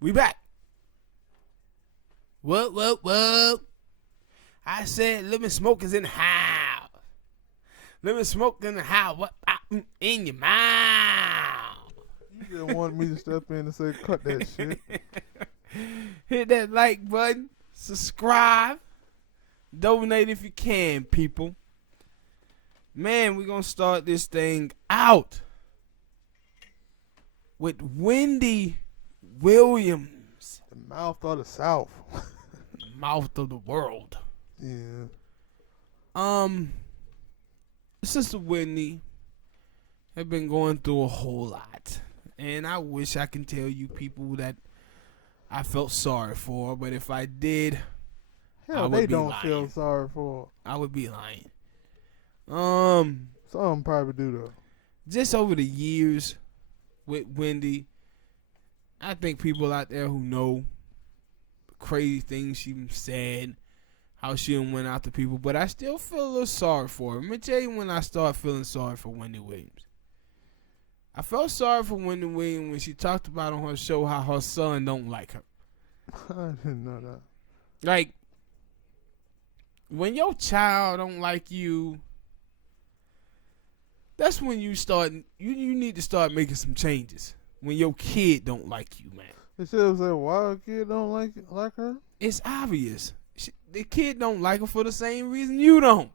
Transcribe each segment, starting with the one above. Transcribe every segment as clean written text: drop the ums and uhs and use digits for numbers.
We back. What? I said Lib&Smoke is in the house. Lib&Smoke in the house. What? In your mouth. You just wanted me to step in and say, cut that shit. Hit that like button. Subscribe. Donate if you can, people. Man, we're going to start this thing out with Wendy Williams. The mouth of the South. Mouth of the world. Yeah. Sister Wendy have been going through a whole lot. And I wish I can tell you people that I felt sorry for, but if I did, Hell, they don't feel sorry for. I would be lying. Some probably do though. Just over the years with Wendy, I think people out there who know crazy things she said, how she went out to people, but I still feel a little sorry for her. Let me tell you when I start feeling sorry for Wendy Williams. I felt sorry for Wendy Williams when she talked about on her show how her son don't like her. I didn't know that. Like, when your child don't like you, that's when you start. You need to start making some changes. When your kid don't like you, man. They should say, why a kid don't like her? It's obvious. The kid don't like her for the same reason you don't.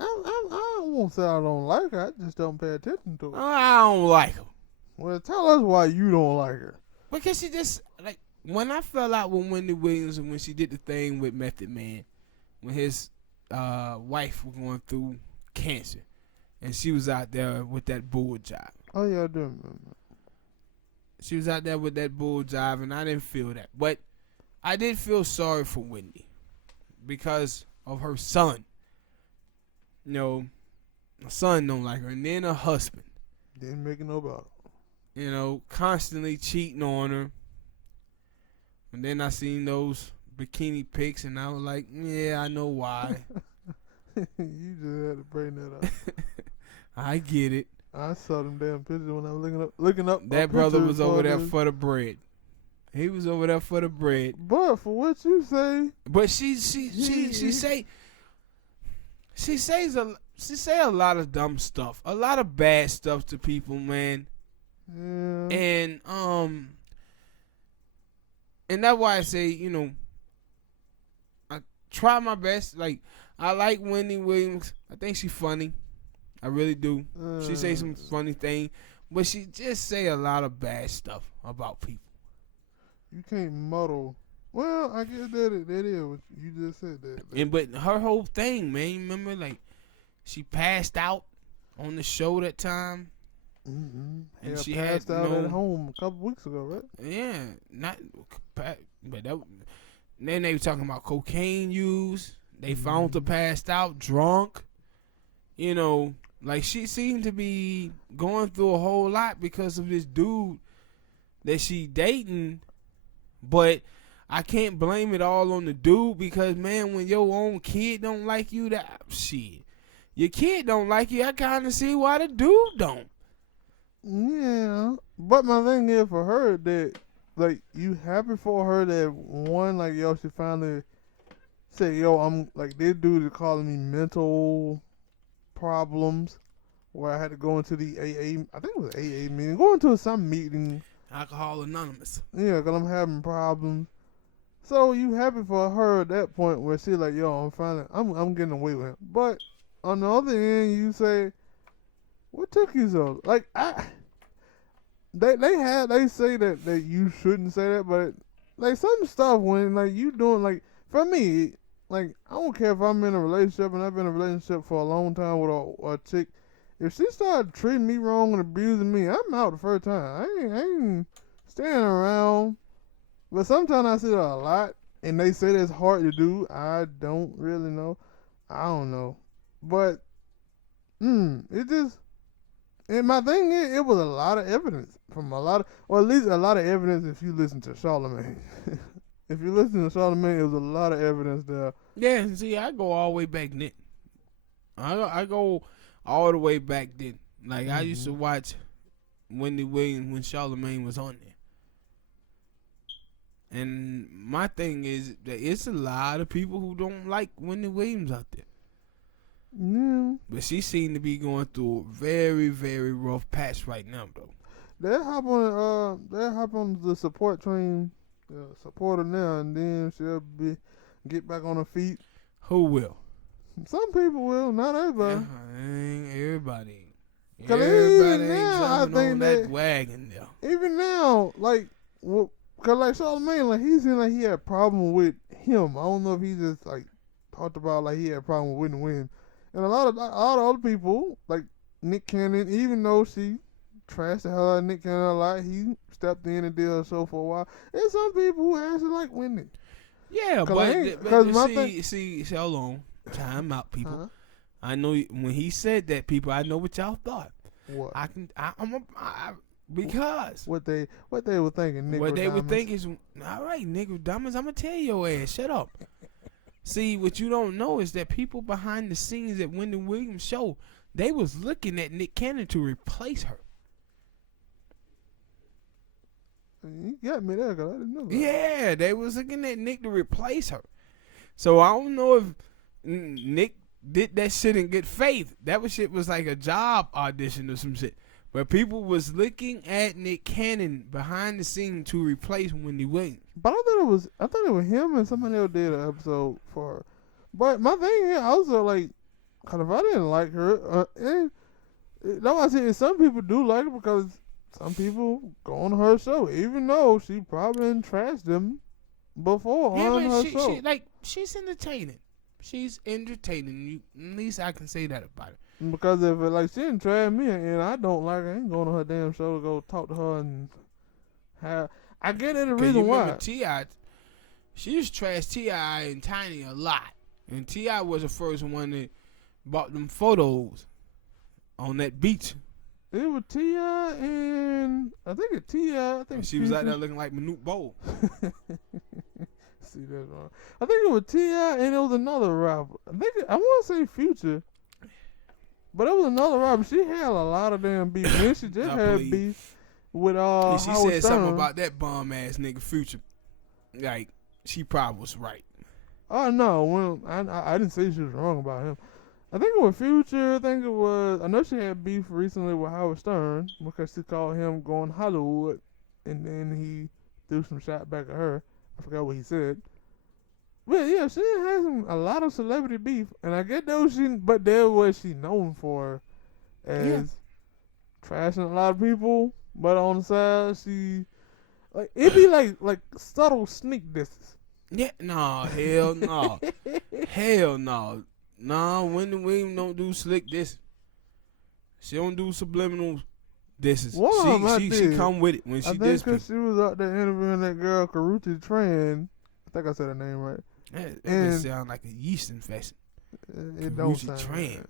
I won't say I don't like her. I just don't pay attention to her. I don't like her. Well, tell us why you don't like her. Because she just, like, when I fell out with Wendy Williams and when she did the thing with Method Man, when his wife was going through cancer, and she was out there with that bull job. Oh, yeah, I do remember. She was out there with that bull jive, and I didn't feel that. But I did feel sorry for Wendy because of her son. You know, her son don't like her, and then her husband. Didn't make it no better. You know, constantly cheating on her. And then I seen those bikini pics, and I was like, yeah, I know why. You just had to bring that up. I get it. I saw them damn pictures when I was looking up. That brother was over there for the bread. He was over there for the bread. But for what you say, but she say a lot of dumb stuff, a lot of bad stuff to people, man. Yeah. And that's why I say, you know, I try my best. Like, I like Wendy Williams. I think she's funny. I really do. She say some funny thing, but she just say a lot of bad stuff about people. You can't muddle. Well, I guess that is what you just said that. And but her whole thing, man, you remember, like, she passed out on the show that time. Mm-hmm. And yeah, she passed had out at home a couple weeks ago, right? Yeah, but that. Then they were talking about cocaine use. They found her passed out, drunk. You know, like, she seemed to be going through a whole lot because of this dude that she dating. But I can't blame it all on the dude because, man, when your own kid don't like you, that shit. Your kid don't like you, I kind of see why the dude don't. Yeah, but my thing is for her that, like, you happy for her that one, like, yo, she finally said, yo, I'm, like, this dude is calling me mental problems where I had to go into the AA, I think it was AA meeting, go into some meeting. Alcohol Anonymous. Yeah, because I'm having problems. So you happy for her at that point where she like, yo, I'm getting away with it. But on the other end, you say, what took you so? Like, they say that you shouldn't say that, but like some stuff when like you doing like for me, like I don't care if I'm in a relationship and I've been in a relationship for a long time with a chick. If she started treating me wrong and abusing me, I'm out the first time. I ain't staying around. But sometimes I see that a lot, and they say that's hard to do. I don't really know. I don't know. But, it just, and my thing is, it was a lot of evidence from a lot of, or at least a lot of evidence if you listen to Charlamagne. If you listen to Charlamagne, it was a lot of evidence there. Yeah, see, I go all the way back then. I go all the way back then. Like, I used to watch Wendy Williams when Charlamagne was on there. And my thing is that it's a lot of people who don't like Wendy Williams out there. Yeah. But she seemed to be going through a very, very rough patch right now, though. They'll hop on the support train, support her now, and then she'll get back on her feet. Who will? Some people will, not everybody. Ain't everybody. 'Cause Everybody even ain't now, I jumping think on that that- wagon there. Even now, like, well, cause like Charlamagne, like he seemed like he had a problem with him. I don't know if he just like talked about like he had a problem with Whitney Williams, and a lot of other people like Nick Cannon, even though she trashed the hell out of Nick Cannon a lot, he stepped in and did her show for a while. And some people who actually like Wendy. Yeah, 'Cause but my see, hold on. Time out, people. Huh? I know when he said that, people, I know what y'all thought. What? Because What they were thinking. Nick what they would Diamonds. think is, all right, nigga, diamonds, I'm gonna tell your ass, shut up. See, what you don't know is that people behind the scenes at Wendy Williams' show, they was looking at Nick Cannon to replace her. You got me there, cause I didn't know that. Yeah, they was looking at Nick to replace her. So I don't know if Nick did that shit in good faith. That shit was like a job audition or some shit. But people was looking at Nick Cannon behind the scene to replace Wendy Williams. But I thought it was him and somebody else did an episode for her. But my thing here also like, cause if I didn't like her, and no, I said some people do like her because some people go on her show, even though she probably trashed them before on her show. She's entertaining. She's entertaining. At least I can say that about her. Because if like she didn't trash me and I don't like her, I ain't going to her damn show to go talk to her and have. I get it. The reason why T.I., she used to trash T.I. and Tiny a lot, and T.I. was the first one that bought them photos on that beach. it was T.I. and I think it's T.I. I think She was out there looking like Manute Bowl. See that wrong. I think it was T.I. and it was another rapper. I want to say Future, but it was another rapper. She had a lot of damn beef. Then she just had beef with And she Howard said Stern. something about that bum ass nigga Future. Like she probably was right. Oh no, well I didn't say she was wrong about him. I think it was Future. I know she had beef recently with Howard Stern because she called him going Hollywood, and then he threw some shot back at her. I forgot what he said. But yeah, she has a lot of celebrity beef, and I get those. But there was she known for, as trashing a lot of people. But on the side, she like it be like subtle sneak disses. Yeah, no, hell no, hell no, nah. Wendy Williams don't do slick this. She don't do subliminal disses. She come with it when she I think diss because she was out there interviewing that girl Karuti Tran. I think I said her name right. It sound like a yeast infection. It don't Karuti sound Tran. right.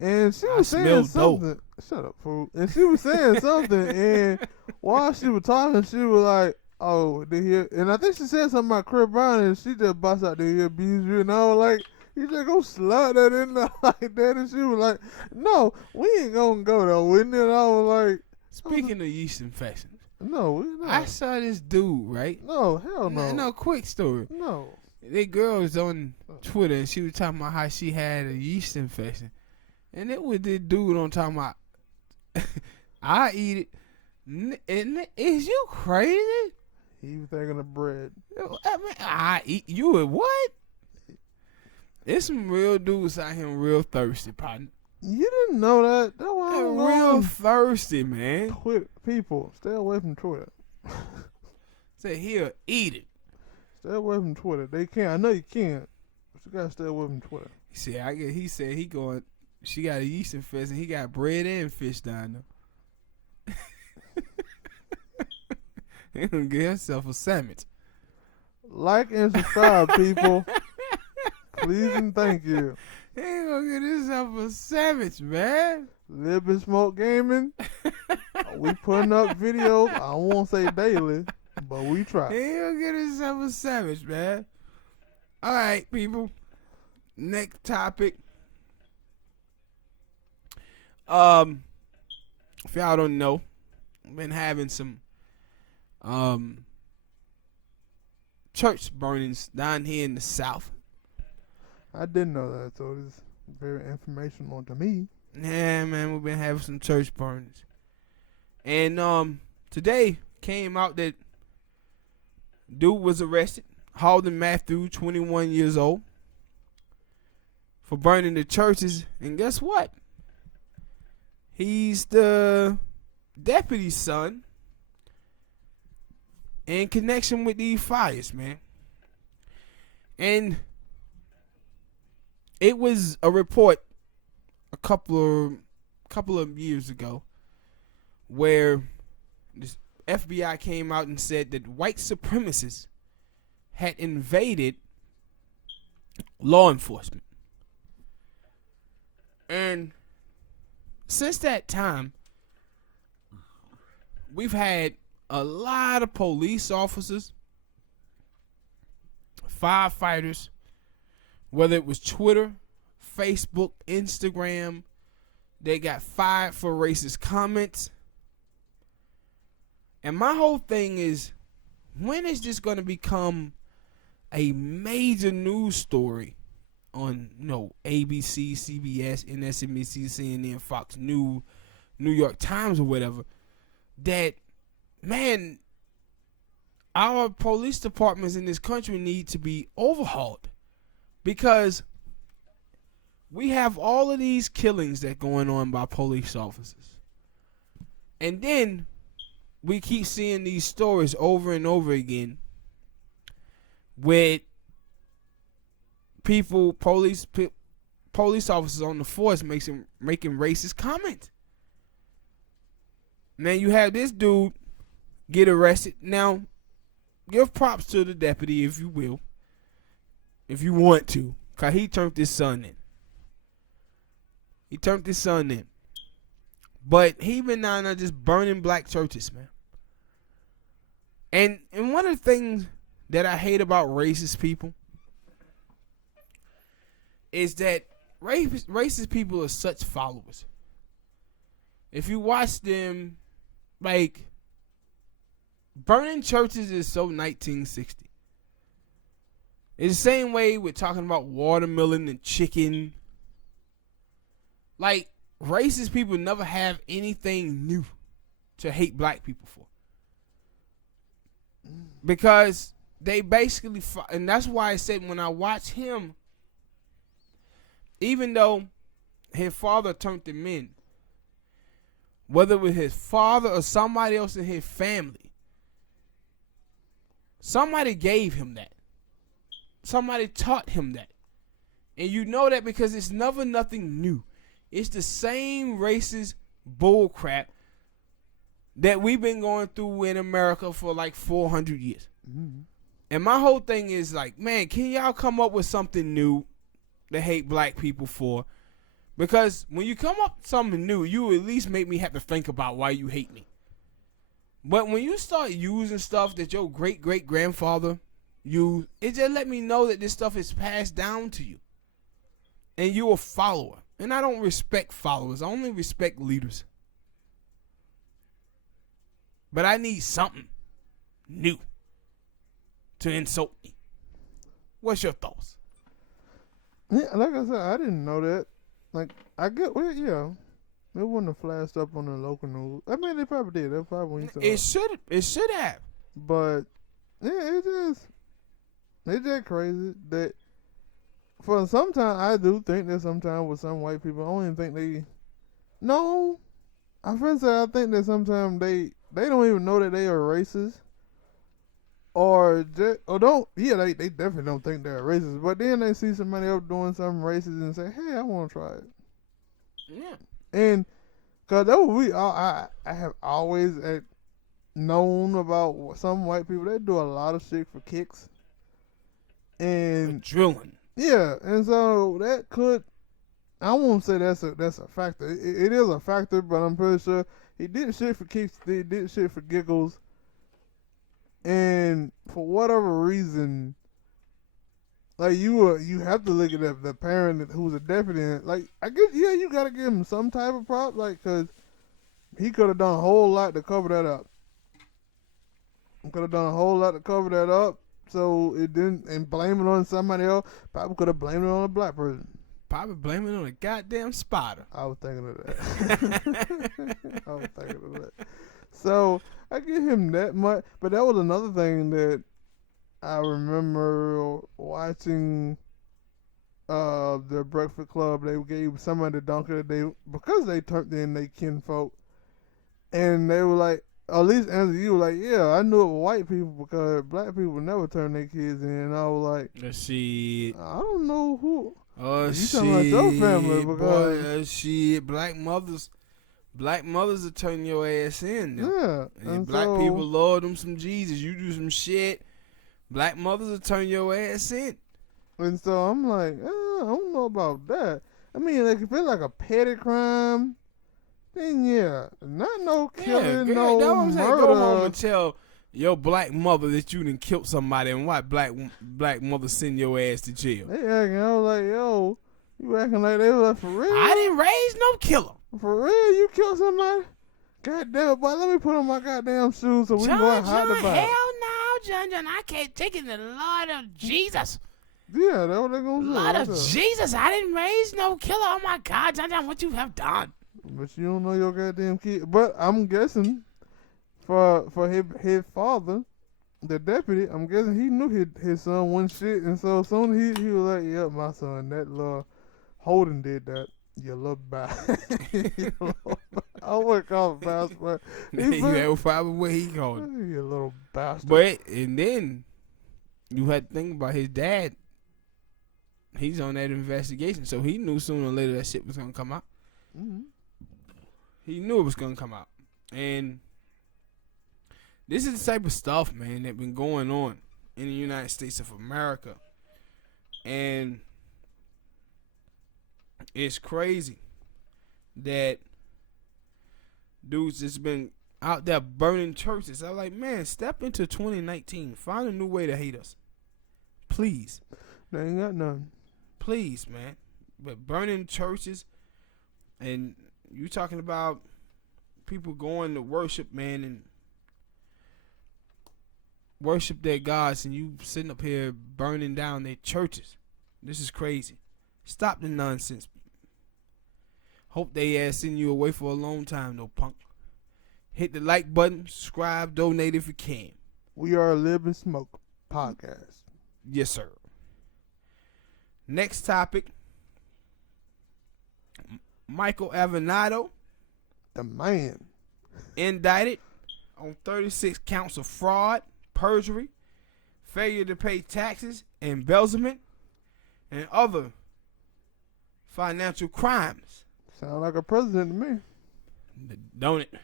And she was saying something. Shut up, fool. And she was saying something, and while she was talking, she was like, "Oh, did he?" And I think she said something about Chris Brown, and she just bust out, "Did he abuse you?" And I was like, "You just go slide that in there like that?" And she was like, "No, we ain't gonna go there, wouldn't it?" And I was like, Speaking of yeast infections, "No, we not." I saw this dude, right? No, hell no. No, quick story. No. The girl was on Twitter and she was talking about how she had a yeast infection. And it was this dude on talking about, I eat it. And is you crazy? He was thinking of bread. I mean, I eat you at what? There's some real dudes out here real thirsty, partner. You didn't know that. That's why They're I'm real thirsty, man. Twitter. People, stay away from Twitter. Say, here, eat it. Stay away from Twitter. They can't. I know you can't, but you gotta stay away from Twitter. He said she got a yeast infection. He got bread and fish down there. He gonna get himself a sandwich. Like and subscribe, people. Please and thank you. He ain't gonna get himself a sandwich, man. Lib&SmokeGaming. We putting up videos. I won't say daily, but we try. He ain't gonna get himself a sandwich, man. All right, people. Next topic. If y'all don't know, I've been having some church burnings down here in the South. I didn't know that, so it's very informational to me. Yeah, man, we've been having some church burnings. And today came out that dude was arrested, Halden Matthew, 21 years old, for burning the churches. And guess what? He's the deputy's son in connection with these fires, man. And it was a report a couple of years ago where this FBI came out and said that white supremacists had invaded law enforcement. And since that time, we've had a lot of police officers, firefighters, whether it was Twitter, Facebook, Instagram, they got fired for racist comments. And my whole thing is, when is this going to become a major news story on, ABC, CBS, MSNBC, CNN, Fox News, New York Times, or whatever, that, man, our police departments in this country need to be overhauled, because we have all of these killings that going on by police officers, and then we keep seeing these stories over and over again with police officers on the force making racist comments. Man, you have this dude get arrested. Now, give props to the deputy, if you will, if you want to, because he turned his son in. But he been down there just burning black churches, man. And one of the things that I hate about racist people is that racist people are such followers. If you watch them, like, burning churches is so 1960. It's the same way we're talking about watermelon and chicken. Like, racist people never have anything new to hate black people for. Because they basically, and that's why I said when I watch him, even though his father turned him in, whether it was his father or somebody else in his family, somebody gave him that. Somebody taught him that. And you know that because it's never nothing new. It's the same racist bullcrap that we've been going through in America for like 400 years. Mm-hmm. And my whole thing is like, man, can y'all come up with something new to hate black people for? Because when you come up with something new, you at least make me have to think about why you hate me. But when you start using stuff that your great-great-grandfather used, it just let me know that this stuff is passed down to you. And you're a follower. And I don't respect followers. I only respect leaders. But I need something new to insult me. What's your thoughts? Yeah, like I said, I didn't know that. Like, I get, well, yeah, it wouldn't have flashed up on the local news. I mean, they probably did. They probably it should have. But yeah, it's just crazy that. For sometimes I do think that sometimes with some white people, I don't even think they. No, I think that sometimes they don't even know that they are racist, or they definitely don't think they're racist. But then they see somebody else doing something racist and say, "Hey, I want to try it." Yeah, and cause that's what I have always known about some white people. They do a lot of shit for kicks and drilling. Yeah, and so that could, I won't say that's a factor. It is a factor, but I'm pretty sure he did shit for kicks, he did shit for giggles, and for whatever reason, like you have to look at the parent who's a deputy. And, like, I guess you gotta give him some type of prop, like, cause he could have done a whole lot to cover that up. so it didn't, and blame it on somebody else. Probably could have blamed it on a black person. Probably blame it on a goddamn spider. I was thinking of that. I was thinking of that. So I give him that much, but that was another thing that I remember watching. The Breakfast Club. They gave somebody the donkey because they turned in their kinfolk, and they were like, at least answer you were like, yeah, I knew it was white people because black people never turn their kids in. And I was like, shit. I don't know who. Oh you shit, talking about your family because boy, shit, black mothers will turn your ass in. Now. Yeah, and black so, people love them some Jesus. You do some shit, black mothers will turn your ass in. And so I'm like, I don't know about that. I mean, like if it's like a petty crime, then yeah, not no killing, yeah, no that's what I'm saying. murder. Go home and tell your black mother that you done killed somebody, and why black mother send your ass to jail. They acting, I was like, yo, you acting like they was like, for real? I didn't raise no killer. For real, you killed somebody? God damn it, boy, let me put on my goddamn shoes so we can go and hide the body. Hell no, John, I can't take it in the Lord of Jesus. Yeah, that's what they're going to do. Lord of Jesus, I didn't raise no killer. Oh my God, John, what you have done. But you don't know your goddamn kid. But I'm guessing for his father, the deputy, I'm guessing he knew his son wasn't shit. And so soon he was like, yep, my son, that little Holden did that. You little bastard. I wouldn't call him bastard, but that's probably what he called it. You little bastard. But, and then you had to think about his dad. He's on that investigation, so he knew sooner or later that shit was going to come out. Mm-hmm. He knew it was going to come out. And this is the type of stuff, man, that been going on in the United States of America. And it's crazy that dudes just been out there burning churches. I'm like, man, step into 2019. Find a new way to hate us. Please. They ain't got none. Please, man. But burning churches, and you talking about people going to worship, man, and worship their gods, and you sitting up here burning down their churches. This is crazy. Stop the nonsense. Hope they ass send you away for a long time, though, punk. Hit the like button, subscribe, donate if you can. We are a Lib&Smoke podcast. Yes, sir. Next topic. Michael Avenatti, the man, indicted on 36 counts of fraud, perjury, failure to pay taxes, embezzlement, and other financial crimes. Sound like a president to me. Don't it?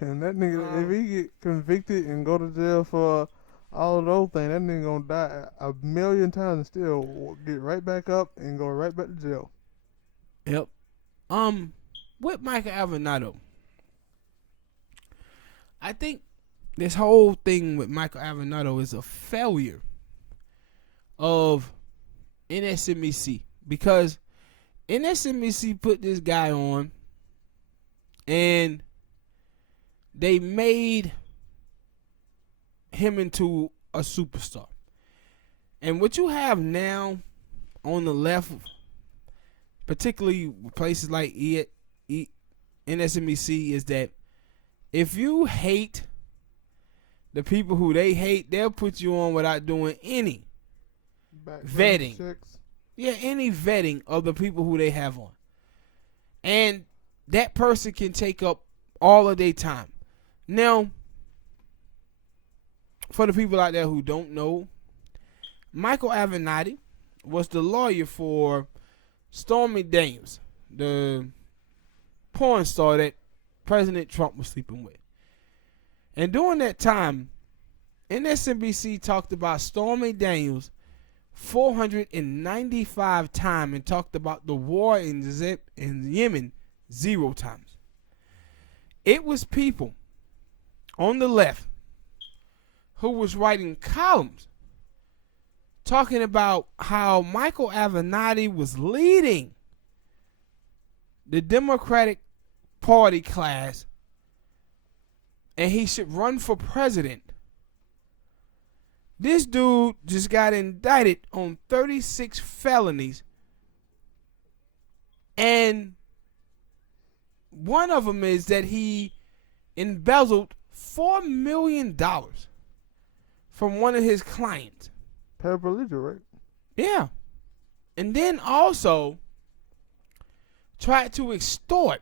And that nigga, if he get convicted and go to jail for all of those things, that nigga gonna die a million times and still get right back up and go right back to jail. Yep. With Michael Avenatti, I think this whole thing with Michael Avenatti is a failure of NSMEC, because NSMEC put this guy on and they made him into a superstar. And what you have now on the left, particularly places like NSMEC, is that if you hate the people who they hate, they'll put you on without doing any vetting. Checks. Yeah, any vetting of the people who they have on. And that person can take up all of their time. Now, for the people out there who don't know, Michael Avenatti was the lawyer for Stormy Daniels, the porn star that President Trump was sleeping with. And during that time, MSNBC talked about Stormy Daniels 495 times and talked about the war in Yemen 0 times. It was people on the left who was writing columns talking about how Michael Avenatti was leading the Democratic Party class and he should run for president This dude just got indicted on 36 felonies, and one of them is that he embezzled $4 million from one of his clients. Paraplegic, right? Yeah. And then also tried to extort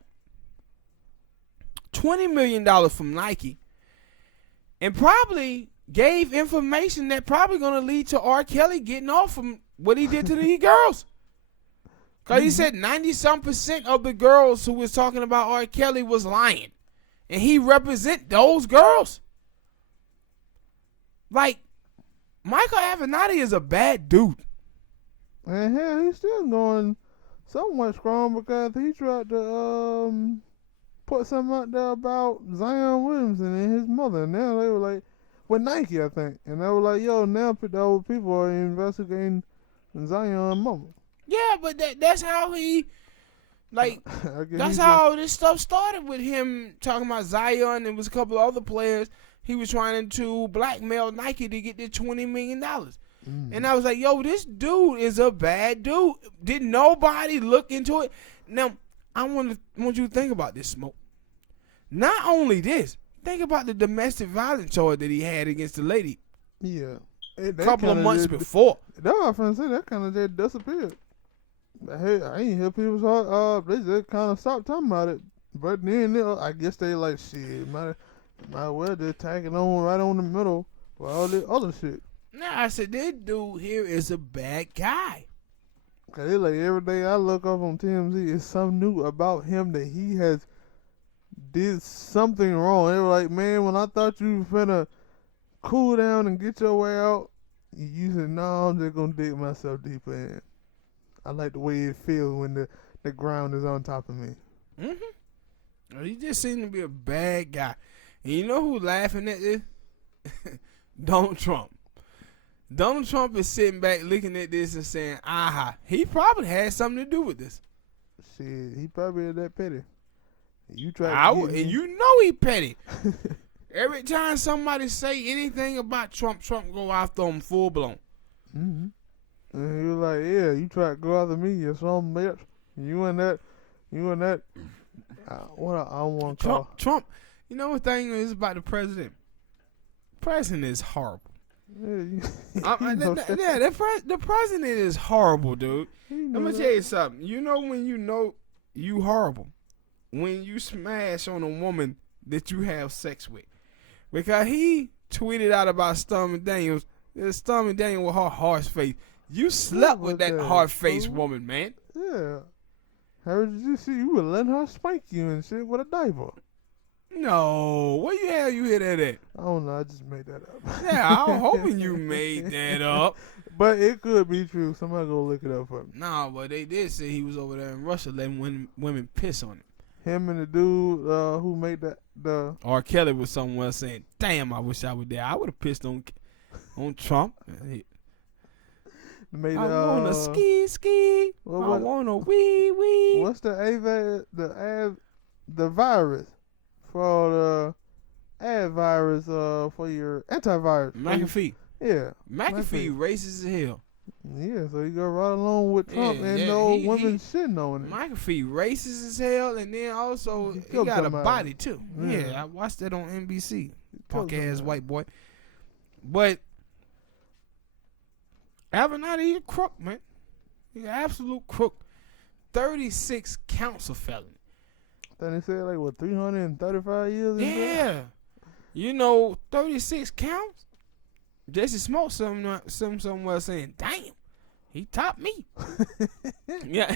$20 million from Nike, and probably gave information that probably going to lead to R. Kelly getting off from what he did to these girls. Because he said 90-some% of the girls who was talking about R. Kelly was lying. And he represent those girls. Like, Michael Avenatti is a bad dude. And hell, he's still going somewhat strong because he tried to put something out there about Zion Williamson and his mother. And now they were like, with Nike, I think. And they were like, yo, now those people are investigating Zion's mama. Yeah, but that's how he, like, that's how this stuff started with him talking about Zion, and was a couple of other players. He was trying to blackmail Nike to get this $20 million. And I was like, yo, this dude is a bad dude. Did nobody look into it? Now, I want you to think about this, Smoke. Not only this, think about the domestic violence charge that he had against the lady. Yeah. A couple of months before. That's what I was going to say. That kind of just disappeared. Hey, I ain't hear people they just kind of stopped talking about it. But then I guess they like, shit, might well just tag it on right on the middle with all this other shit. Nah, I said, this dude here is a bad guy. Cause they like every day I look up on TMZ, it's something new about him that he has did something wrong. They were like, man, when I thought you were finna cool down and get your way out, you said, no, I'm just gonna dig myself deeper in. I like the way it feels when the ground is on top of me. Well, he just seemed to be a bad guy. And you know who laughing at this? Donald Trump. Donald Trump is sitting back looking at this and saying, aha, he probably had something to do with this. Shit, he probably is that petty. You know he petty. Every time somebody say anything about Trump go after him full blown. Mm-hmm. And he was like, yeah, you try to go after me, you some bitch. You and that. What I want to call Trump. You know what thing is about the president? President is horrible. Yeah, the president is horrible, dude. I'm gonna tell you something. You know when you know you horrible? When you smash on a woman that you have sex with. Because he tweeted out about Stormy Daniels. Stormy Daniels with her horse face. You slept with that hard-faced woman, man. Yeah. How did you see? You were letting her spank you and shit with a diaper. No. Where the hell you hear that at? I don't know. I just made that up. Yeah, I'm hoping you made that up. But it could be true. Somebody go look it up for me. No, but they did say he was over there in Russia letting women piss on him. Him and the dude who made the R. Kelly was somewhere saying, damn, I wish I was there. I would have pissed on Trump. Made I wanna ski. I wanna wee. What's the virus for the ad virus for your antivirus? McAfee. Yeah. McAfee racist as hell. Yeah, so you go right along with Trump and those women shitting on it. McAfee racist as hell, and then also he got a body too. Yeah, I watched that on NBC. Punk ass white boy. But Avenatti, he a crook, man. He's an absolute crook. 36 counts of felony. Then they said 335 years? Yeah. You know, 36 counts? Jesse Smoke somewhere saying, damn, he topped me. Yeah,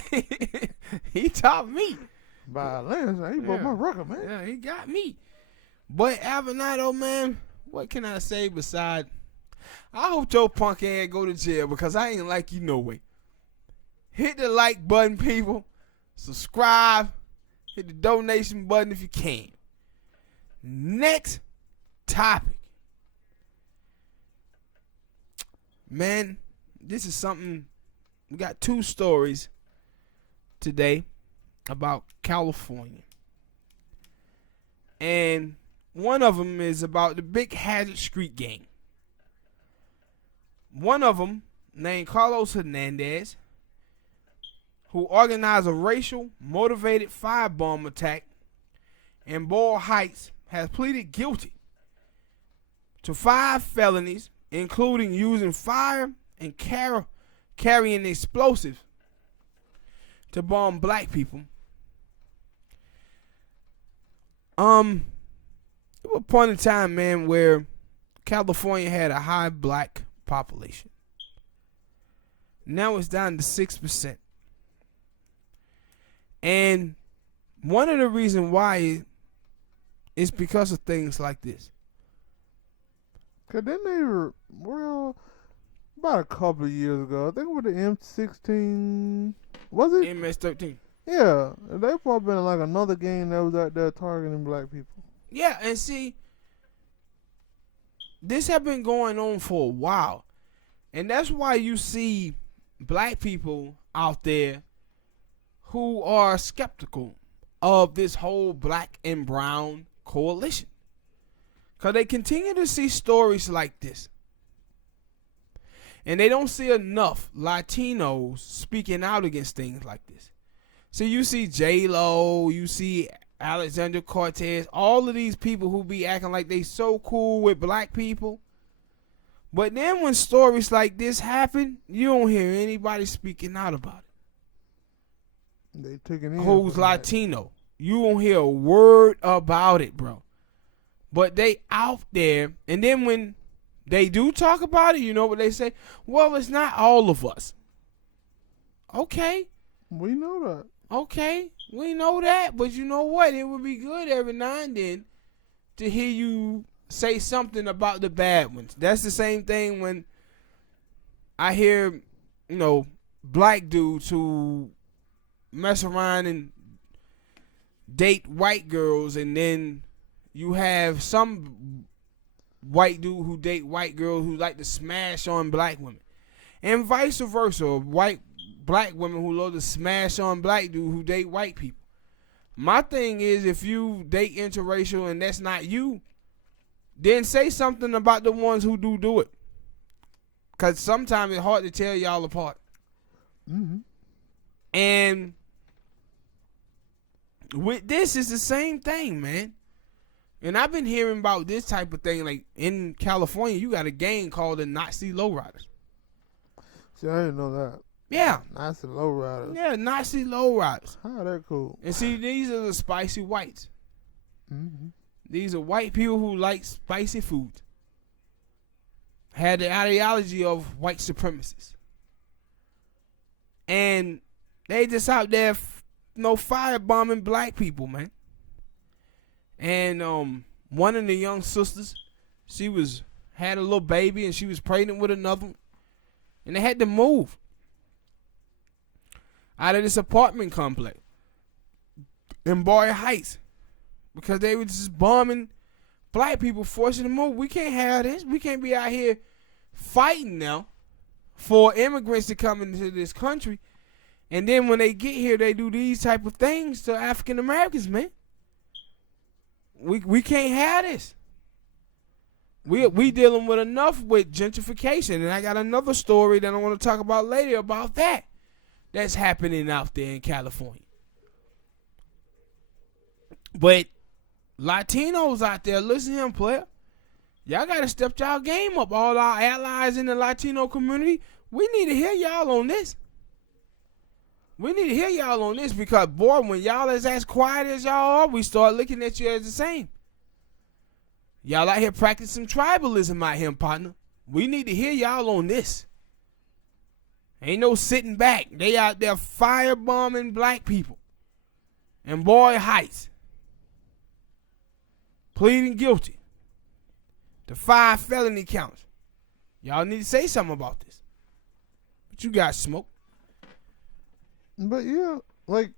he topped me. By a landslide, he broke my record, man. Yeah, he got me. But Avenatti, man, what can I say besides, I hope your punk ass go to jail because I ain't like you no way. Hit the like button, people. Subscribe. Hit the donation button if you can. Next topic. Man, this is something. We got two stories today about California. And one of them is about the Big Hazard Street Gang. one of them, named Carlos Hernandez, who organized a racial motivated firebomb attack in Boyle Heights, has pleaded guilty to 5 felonies, including using fire and carrying explosives to bomb black people. There was a point in time, man, where California had a high black population. Now it's down to 6%. And one of the reasons why is because of things like this. Cause then they were, well, about a couple of years ago, I think with the M16, was it? MS-13. Yeah, they probably been like another game that was out there targeting black people. Yeah, and see, this have been going on for a while. And that's why you see black people out there who are skeptical of this whole black and brown coalition. Because they continue to see stories like this. And they don't see enough Latinos speaking out against things like this. So you see J-Lo, you see Alexander Cortez, all of these people who be acting like they so cool with black people. But then when stories like this happen, you don't hear anybody speaking out about it. They taking in who's Latino. You won't hear a word about it, bro. But they out there, and then when they do talk about it, you know what they say? Well, it's not all of us. Okay. We know that. Okay, we know that, but you know what? It would be good every now and then to hear you say something about the bad ones. That's the same thing when I hear, black dudes who mess around and date white girls, and then you have some white dude who date white girls who like to smash on black women, and vice versa. Black women who love to smash on black dudes who date white people. My thing is, if you date interracial and that's not you, then say something about the ones who do it. Because sometimes it's hard to tell y'all apart. Mm-hmm. And with this, it's the same thing, man. And I've been hearing about this type of thing. Like in California, you got a gang called the Nazi Lowriders. See, I didn't know that. Yeah. Nazi Lowriders. Yeah, Nazi Lowriders. How that cool? And see, these are the spicy whites. Mm-hmm. These are white people who like spicy food. Had the ideology of white supremacists. And they just out there, firebombing black people, man. And one of the young sisters, she had a little baby and she was pregnant with another one. And they had to move out of this apartment complex in Boyle Heights because they were just bombing black people, forcing them to move. We can't have this. We can't be out here fighting now for immigrants to come into this country, and then when they get here, they do these type of things to African Americans, man. We can't have this. We dealing with enough with gentrification, and I got another story that I want to talk about later about that. That's happening out there in California. But Latinos out there, listen to him, player. Y'all got to step y'all game up. All our allies in the Latino community, we need to hear y'all on this. We need to hear y'all on this because, boy, when y'all is as quiet as y'all are, we start looking at you as the same. Y'all out here practicing tribalism out here, partner. We need to hear y'all on this. Ain't no sitting back. They out there firebombing black people in Boyle Heights. Pleading guilty to 5 felony counts. Y'all need to say something about this. What you got, Smoke? But yeah, like,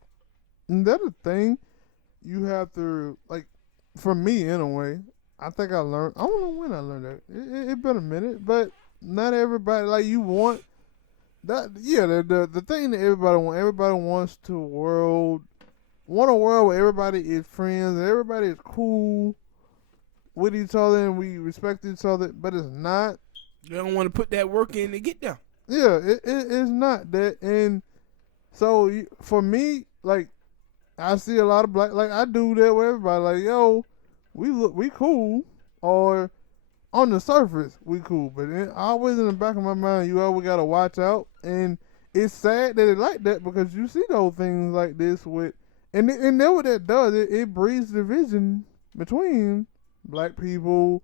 that's a thing you have to, like, for me anyway, I think I learned, I don't know when I learned that. It been a minute, but not everybody, like, you want that, yeah, the thing that everybody wants a world where everybody is friends, and everybody is cool with each other, and we respect each other, but it's not. They don't want to put that work in to get there. Yeah, it's not that. And so for me, like, I see a lot of black, like, I do that with everybody. Like, yo, we cool, or on the surface we cool, but always in the back of my mind, you always gotta watch out. And it's sad that it like that, because you see those things like this with, and then what that does, it breeds division between black people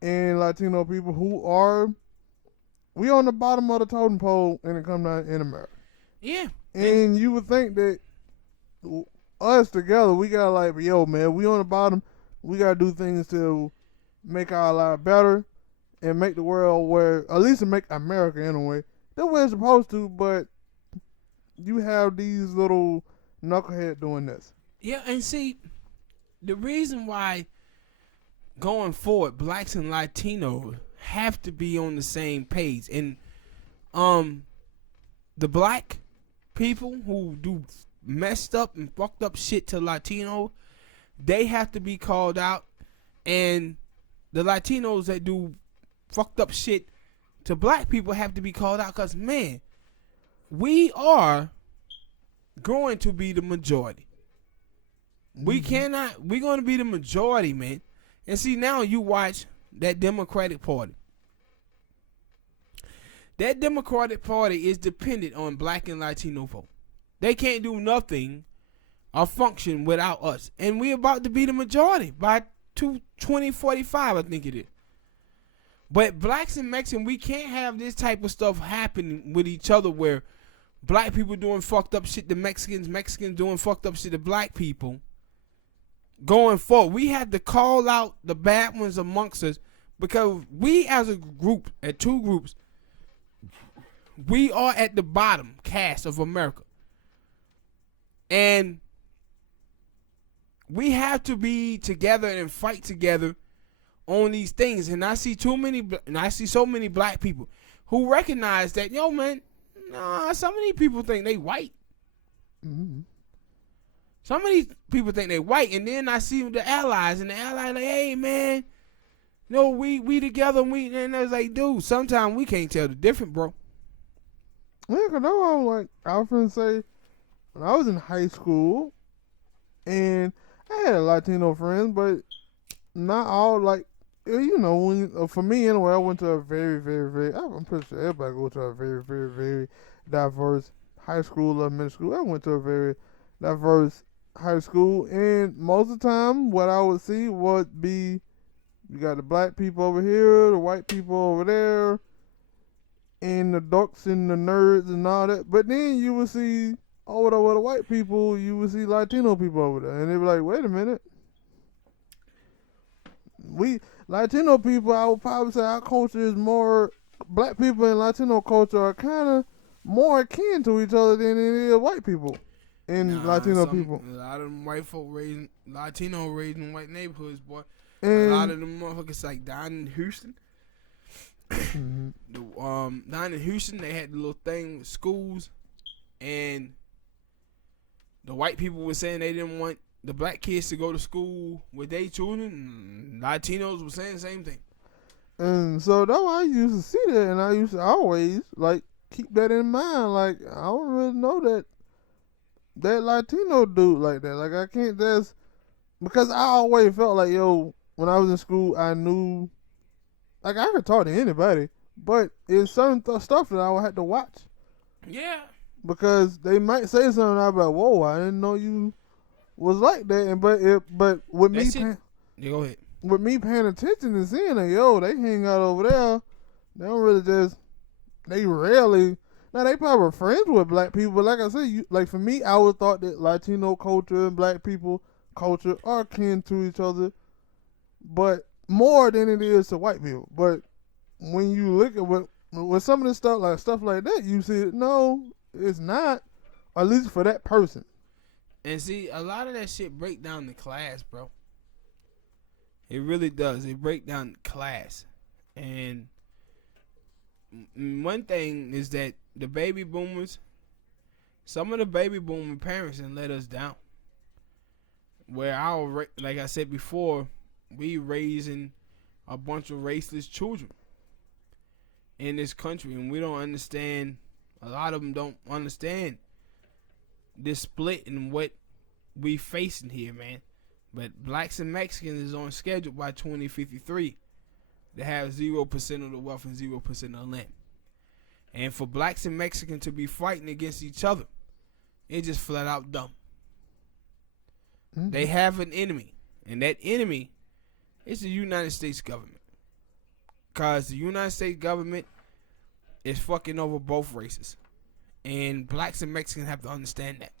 and Latino people who are, we on the bottom of the totem pole when it comes down in America. Yeah. And you would think that us together, we gotta, like, yo, man, we on the bottom. We gotta do things to make our life better and make the world where, at least to make America anyway, the way it's supposed to. But you have these little knuckleheads doing this. Yeah, and see, the reason why going forward, blacks and Latinos have to be on the same page, and the black people who do messed up and fucked up shit to Latino, they have to be called out, and the Latinos that do fucked up shit to black people have to be called out, because, man, we are going to be the majority. We're going to be the majority, man. And see, now you watch that Democratic Party. That Democratic Party is dependent on black and Latino vote. They can't do nothing or function without us. And we're about to be the majority by 2045, I think it is. But blacks and Mexicans, we can't have this type of stuff happening with each other, where black people doing fucked up shit to Mexicans, Mexicans doing fucked up shit to black people. Going forward, we have to call out the bad ones amongst us, because we as a group, at two groups, we are at the bottom cast of America. And we have to be together and fight together on these things. And I see so many black people who recognize that, yo, man, nah, some of these people think they white. Mm-hmm. Some of these people think they white, and then I see the allies, and the allies like, hey, man, no, we together, and I was like, dude, sometimes we can't tell the difference, bro. Yeah, because I'm like, I was going to say, when I was in high school, and I had Latino friends, but not all, like, you know, for me anyway, I went to a very, very, very, I'm pretty sure everybody go to a very, very, very diverse high school, elementary school. I went to a very diverse high school, and most of the time, what I would see would be, you got the black people over here, the white people over there, and the dorks and the nerds and all that. But then you would see, over there with the white people, you would see Latino people over there, and they'd be like, wait a minute. We Latino people, I would probably say our culture is more, black people and Latino culture are kind of more akin to each other than it is white people and Latino people. A lot of them white folk Latino raised in white neighborhoods, boy. And a lot of them motherfuckers, like down in Houston. Down in Houston, they had the little thing with schools, and the white people were saying they didn't want the black kids to go to school with their children. Latinos were saying the same thing. And so though I used to see that, and I used to always like keep that in mind. Like, I don't really know that Latino dude like that. Like, I can't just, because I always felt like, yo, when I was in school, I knew, like, I could talk to anybody, but it's certain stuff that I would have to watch. Yeah. Because they might say something, I'd be like, whoa, I didn't know you was like that. And but with me, go ahead. With me paying attention and seeing that, yo, they hang out over there. They don't really just, they rarely. Now, they probably were friends with black people, but like I said, like for me, I would thought that Latino culture and black people culture are akin to each other, but more than it is to white people. But when you look at with some of this stuff like that, you see, no, it's not, at least for that person. And see, a lot of that shit break down the class, bro. It really does. It break down class. And one thing is that the baby boomers, some of the baby boomer parents done let us down. Where like I said before, we raising a bunch of raceless children. in this country, and we don't understand. A lot of them don't understand this split and what we facing here, man. But blacks and Mexicans is on schedule by 2053 to have 0% of the wealth and 0% of the land. And for blacks and Mexicans to be fighting against each other, it's just flat out dumb. Mm-hmm. They have an enemy, and that enemy is the United States government. Because the United States government is fucking over both races. And blacks and Mexicans have to understand that.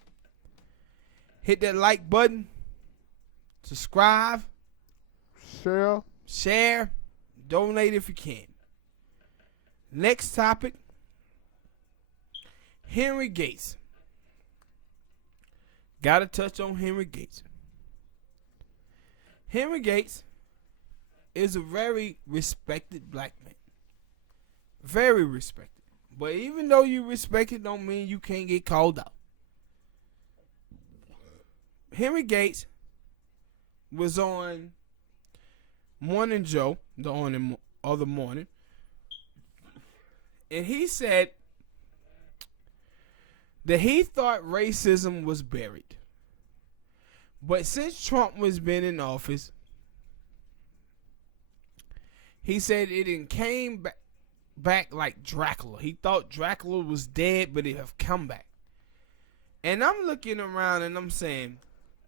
Hit that like button. Subscribe. Share. Donate if you can. Next topic. Henry Gates. Gotta touch on Henry Gates. Henry Gates is a very respected black man. Very respected. But even though you respect it, don't mean you can't get called out. Henry Gates was on Morning Joe the other morning, and he said that he thought racism was buried. But since Trump was been in office, he said it came back like Dracula. He thought Dracula was dead, but it have come back. And I'm looking around and I'm saying,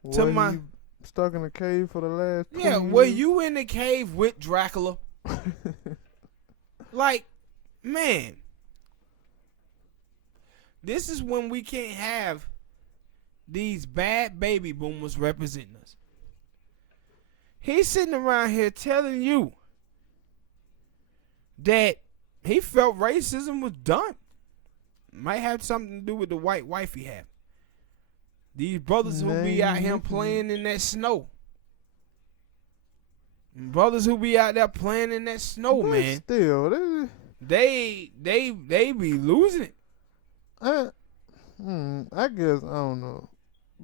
you stuck in a cave for the last 20 years? Were you in the cave with Dracula? Like, man, this is when we can't have these bad baby boomers representing us. He's sitting around here telling you that he felt racism was done. Might have something to do with the white wife he had. These brothers who be out here playing in that snow. Brothers who be out there playing in that snow, but man. Still, they be losing it. I guess I don't know,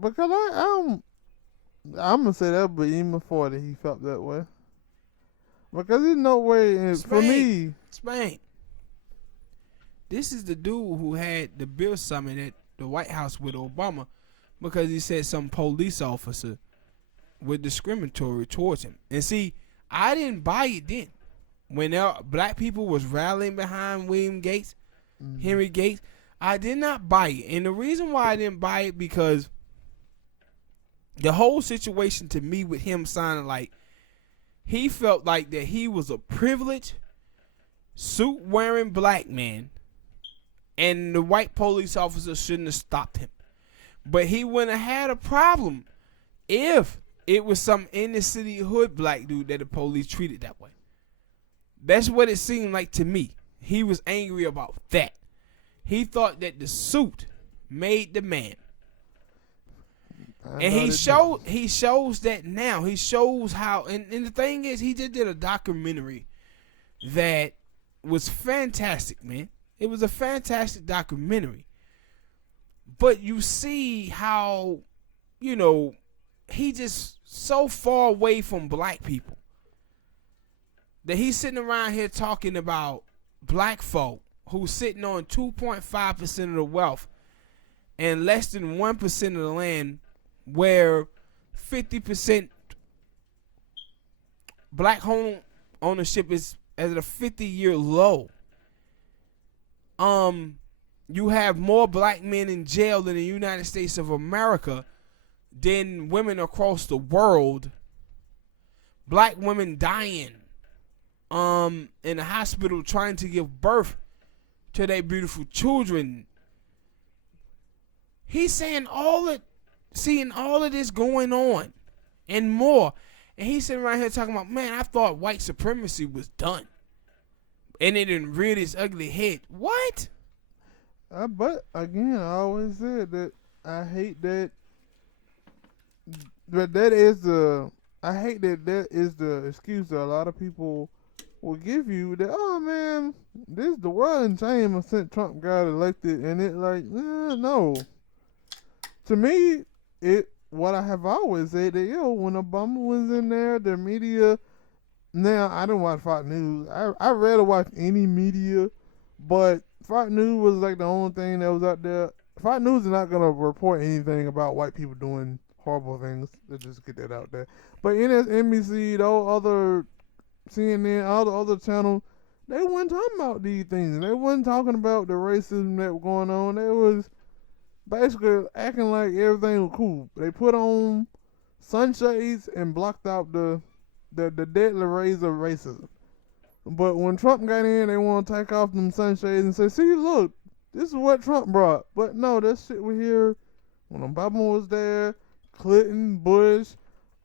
because I'm gonna say that, but even before that, he felt that way. Because there's no way for me. Spain. This is the dude who had the Bill summit at the White House with Obama, because he said some police officer was discriminatory towards him. And see, I didn't buy it then. When black people was rallying behind William Gates, Henry Gates, I did not buy it. And the reason why I didn't buy it, because the whole situation to me with him sounded like he felt like that he was a privileged, suit-wearing black man, and the white police officer shouldn't have stopped him. But he wouldn't have had a problem if it was some inner-city hood black dude that the police treated that way. That's what it seemed like to me. He was angry about that. He thought that the suit made the man. And he shows that now. He shows how, and the thing is, he just did a documentary that was fantastic, man. It was a fantastic documentary. But you see how, he just so far away from black people that he's sitting around here talking about black folk who's sitting on 2.5% of the wealth and less than 1% of the land, where 50% black home ownership is at a 50-year low. You have more black men in jail in the United States of America than women across the world. Black women dying in the hospital trying to give birth to their beautiful children. He's saying seeing all of this going on and more. And he's sitting around here talking about, man, I thought white supremacy was done. And it didn't rear its ugly head. What? But again, I always said that I hate that. But that is the excuse that a lot of people will give you, that, oh man, this the world in shame since Trump got elected, and it like, no. To me, what I have always said, that when Obama was in there, the media. Now I don't watch Fox News. I rather watch any media But Fox News was like the only thing that was out there. Fox News is not gonna report anything about white people doing horrible things. Let's just get that out there. But NBC, those other CNN, all the other channels, they weren't talking about these things. They wasn't talking about the racism that was going on. They was basically acting like everything was cool. They put on sunshades and blocked out the deadly rays of racism. But when Trump got in, they want to take off them sunshades and say, see, look, this is what Trump brought. But no, that shit we hear when Obama was there, Clinton, Bush,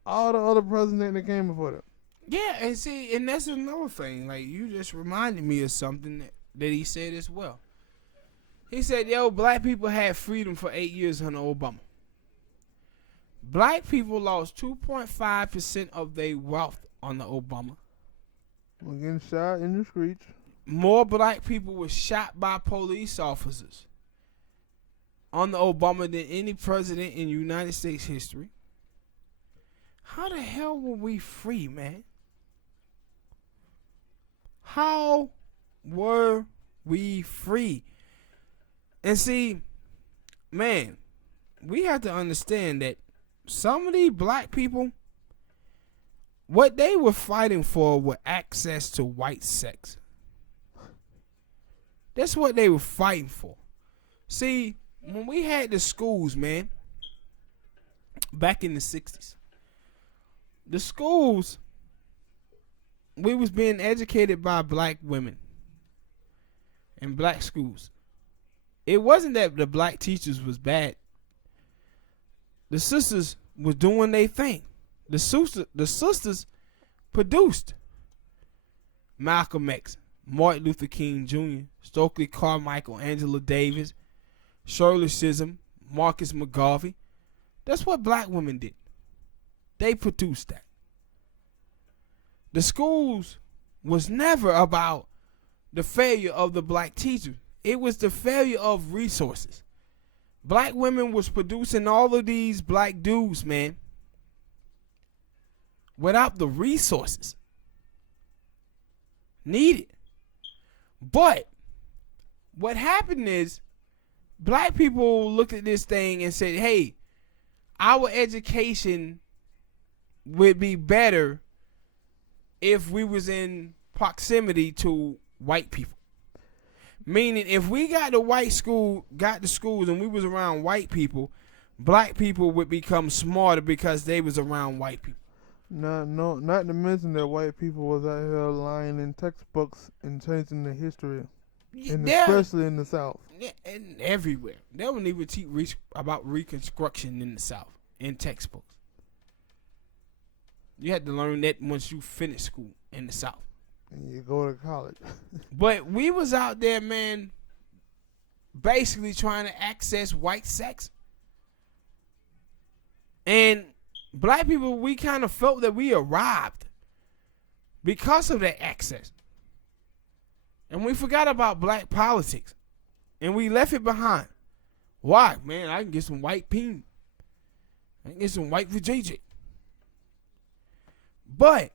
all the other presidents that came before them. Yeah, and see, and that's another thing. Like, you just reminded me of something that he said as well. He said, yo, black people had freedom for 8 years under Obama. Black people lost 2.5% of their wealth under Obama. We're getting shot in the streets. More black people were shot by police officers under Obama than any president in United States history. How the hell were we free, man? How were we free? And see, man, we have to understand that some of these black people, what they were fighting for was access to white sex. That's what they were fighting for. See, when we had the schools, man, back in the 60s, the schools, we was being educated by black women in black schools. It wasn't that the black teachers was bad. The sisters was doing their thing. The sisters produced Malcolm X, Martin Luther King Jr., Stokely Carmichael, Angela Davis, Shirley Chisholm, Marcus McGarvey. That's what black women did. They produced that. The schools was never about the failure of the black teachers. It was the failure of resources. Black women was producing all of these black dudes, man, without the resources needed. But what happened is black people looked at this thing and said, hey, our education would be better if we was in proximity to white people. Meaning, if we got the schools and we was around white people, black people would become smarter because they was around white people. Not to mention that white people was out here lying in textbooks and changing the history, and especially in the South. And everywhere. They don't even teach about Reconstruction in the South in textbooks. You had to learn that once you finish school in the South. And you go to college. But we was out there, man, basically trying to access white sex. And black people, we kind of felt that we arrived because of that access. And we forgot about black politics. And we left it behind. Why? Man, I can get some white peen. I can get some white vajayjay. But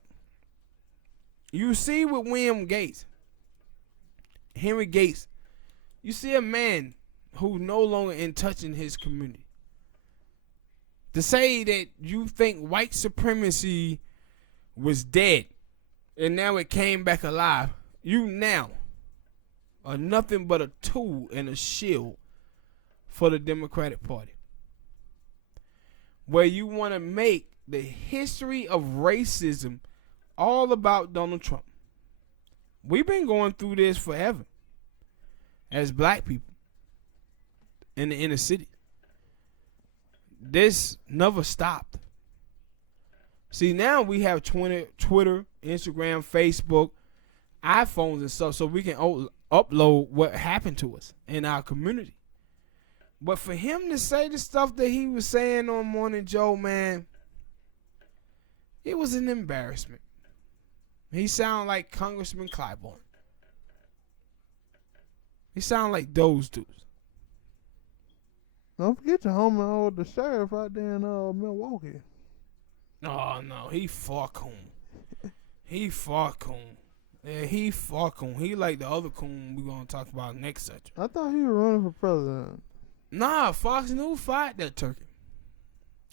you see with William Gates, Henry Gates, you see a man who's no longer in touch in his community. To say that you think white supremacy was dead and now it came back alive, you now are nothing but a tool and a shield for the Democratic Party. Where you want to make the history of racism all about Donald Trump. We've been going through this forever as black people in the inner city. This never stopped. See, now we have Twitter, Instagram, Facebook, iPhones and stuff so we can upload what happened to us in our community. But for him to say the stuff that he was saying on Morning Joe, man, it was an embarrassment. He sounded like Congressman Clyburn. He sounded like those dudes. Don't forget your homie with the sheriff out there in Milwaukee. Oh, no, he far coon. He far coon. Yeah, he far coon. He like the other coon we gonna talk about next section. I thought he was running for president. Nah, Fox News fired that turkey.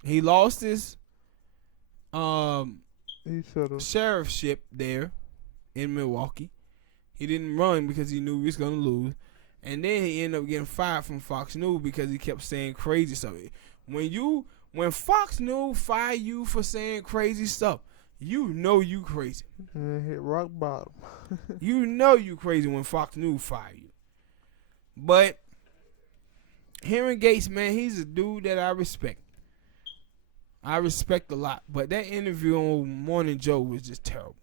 He lost his He should have. sheriffship there in Milwaukee. He didn't run because he knew he was gonna lose. And then he ended up getting fired from Fox News because he kept saying crazy stuff. When Fox News fire you for saying crazy stuff, you know you crazy. And hit rock bottom. You know you crazy when Fox News fire you. But Henry Gates, man, he's a dude that I respect. I respect a lot. But that interview on Morning Joe was just terrible.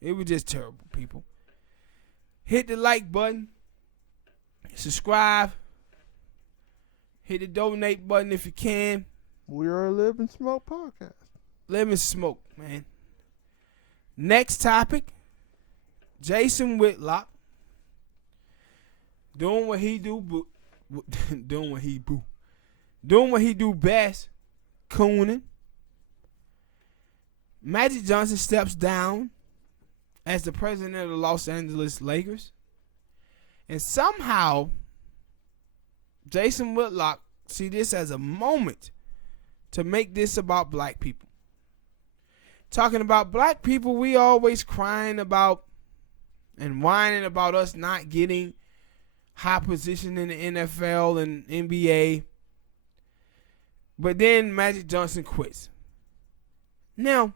It was just terrible, people. Hit the like button. Subscribe. Hit the donate button if you can. We are a Lib&Smoke podcast. Lib&Smoke, man. Next topic. Jason Whitlock. Doing what he do. Doing what he do best. Cooning. Magic Johnson steps down as the president of the Los Angeles Lakers. And somehow, Jason Whitlock see this as a moment to make this about black people. Talking about black people, we always crying about and whining about us not getting high position in the NFL and NBA. But then Magic Johnson quits. Now,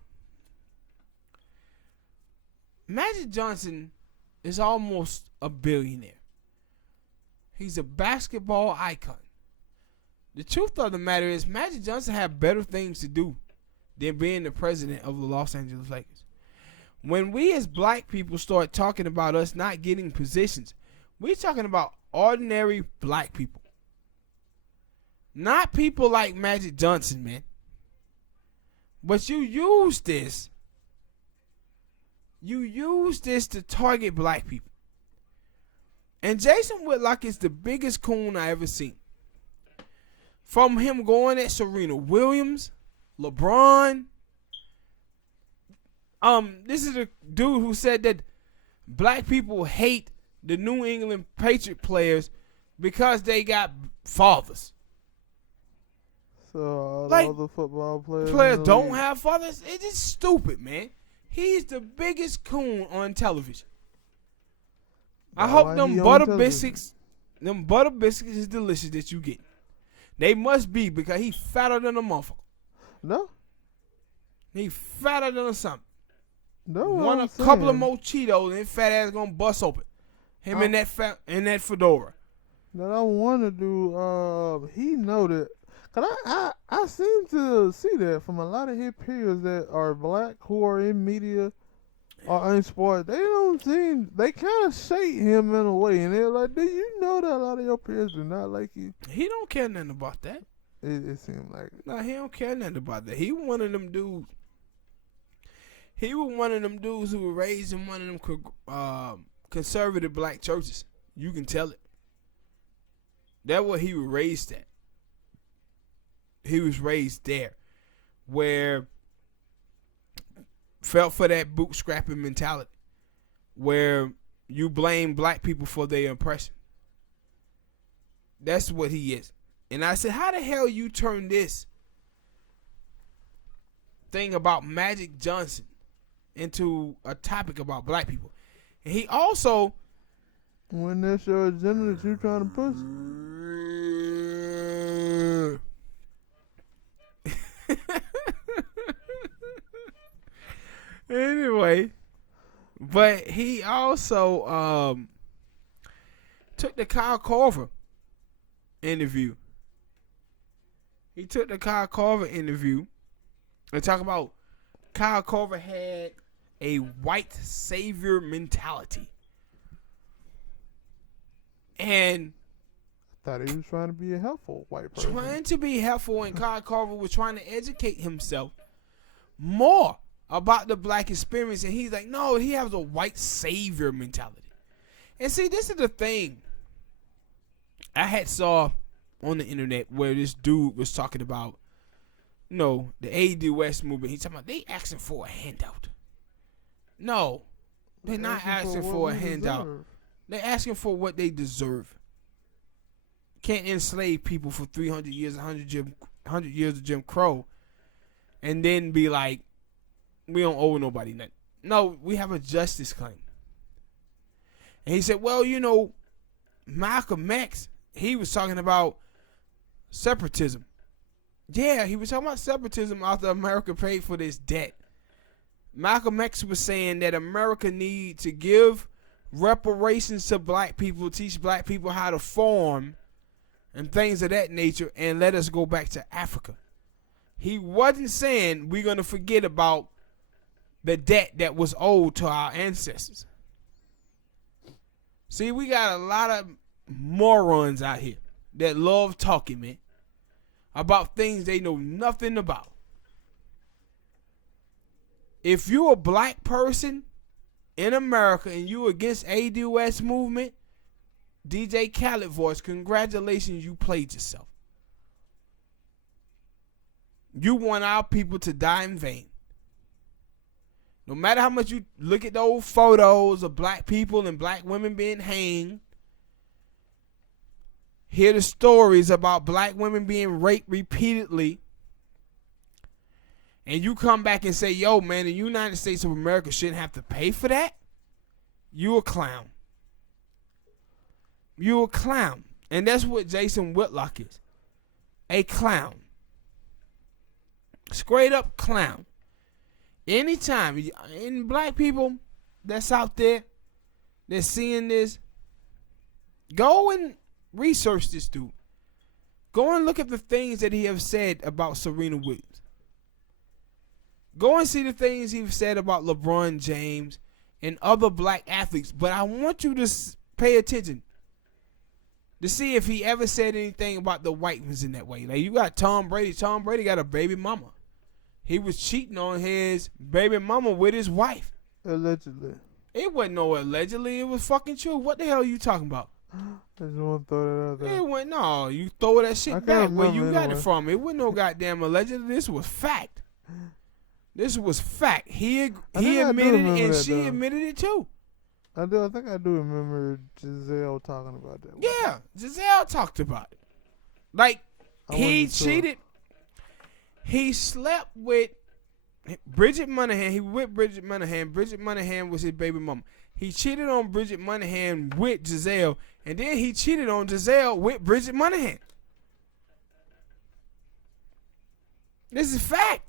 Magic Johnson is almost a billionaire. He's a basketball icon. The truth of the matter is Magic Johnson had better things to do than being the president of the Los Angeles Lakers. When we as black people start talking about us not getting positions, we're talking about ordinary black people. Not people like Magic Johnson, man. But you use this. You use this to target black people. And Jason Whitlock is the biggest coon I ever seen. From him going at Serena Williams, LeBron. This is a dude who said that black people hate the New England Patriot players because they got fathers. So Like, all the football players don't league. have fathers. It's just stupid, man. He's the biggest coon on television. I Why hope them he on butter television? biscuits is delicious that you get. They must be because he fatter than a motherfucker. No, He fatter than a something. no. Want a couple of more Cheetos and his fat ass gonna bust open. Him in that fedora. That I want to do. He know that. Cause I seem to see that from a lot of his peers that are black who are in media or in sports. They don't seem. They kind of shade him in a way, and they're like, "Do you know that a lot of your peers do not like you?" He don't care nothing about that. It seemed like. No, he don't care nothing about that. He one of them dudes. He was one of them dudes who were raised in one of them conservative black churches. You can tell it. That's what he was raised at. He was raised there, where felt for that bootstrapping mentality, where you blame black people for their oppression. That's what he is. And I said, how the hell you turn this thing about Magic Johnson into a topic about black people? And he also, When that's your agenda that you're trying to push. anyway, but he also took the Kyle Korver interview. He took the Kyle Korver interview and talk about Kyle Korver had a white savior mentality. And Thought he was trying to be a helpful white person. trying to be helpful, and Kyle Korver was trying to educate himself more about the black experience. And he's like, no, he has a white savior mentality. And see, this is the thing I had saw on the internet where this dude was talking about, you know, the AD West movement. He's talking about they asking for a handout. No. They're not asking what for a we handout. deserve. They're asking for what they deserve. Can't enslave people for 300 years, 100 years of Jim Crow, and then be like, we don't owe nobody nothing. No, we have a justice claim. And he said, well, Malcolm X, he was talking about separatism. Yeah, he was talking about separatism after America paid for this debt. Malcolm X was saying that America need to give reparations to black people, teach black people how to farm and things of that nature, and let us go back to Africa. He wasn't saying we're going to forget about the debt that was owed to our ancestors. See, we got a lot of morons out here that love talking, man, about things they know nothing about. If you're a black person in America and you against ADOS movement, DJ Khaled voice, congratulations, you played yourself. You want our people to die in vain. No matter how much you look at those photos of black people and black women being hanged, hear the stories about black women being raped repeatedly, and you come back and say, yo, man, the United States of America shouldn't have to pay for that, you a clown. You a clown. And that's what Jason Whitlock is. A clown. Straight up clown. Anytime, and black people that's out there, that's seeing this, go and research this dude. Go and look at the things that he has said about Serena Williams. Go and see the things he's said about LeBron James and other black athletes. But I want you to pay attention to see if he ever said anything about the white ones in that way. Like, you got Tom Brady. Tom Brady got a baby mama. He was cheating on his baby mama with his wife. Allegedly. It wasn't no allegedly. It was fucking true. What the hell are you talking about? I just want to throw that out there. It wasn't. No, you throw that shit back where you got it from. It wasn't no goddamn allegedly. This was fact. This was fact. He admitted it, and she admitted it too. I think I do remember Giselle talking about that. Yeah, Giselle talked about it. Like, he cheated. He slept with Bridget Moynahan. He with Bridget Moynahan. Bridget Moynahan was his baby mama. He cheated on Bridget Moynahan with Giselle, and then he cheated on Giselle with Bridget Moynahan. This is fact.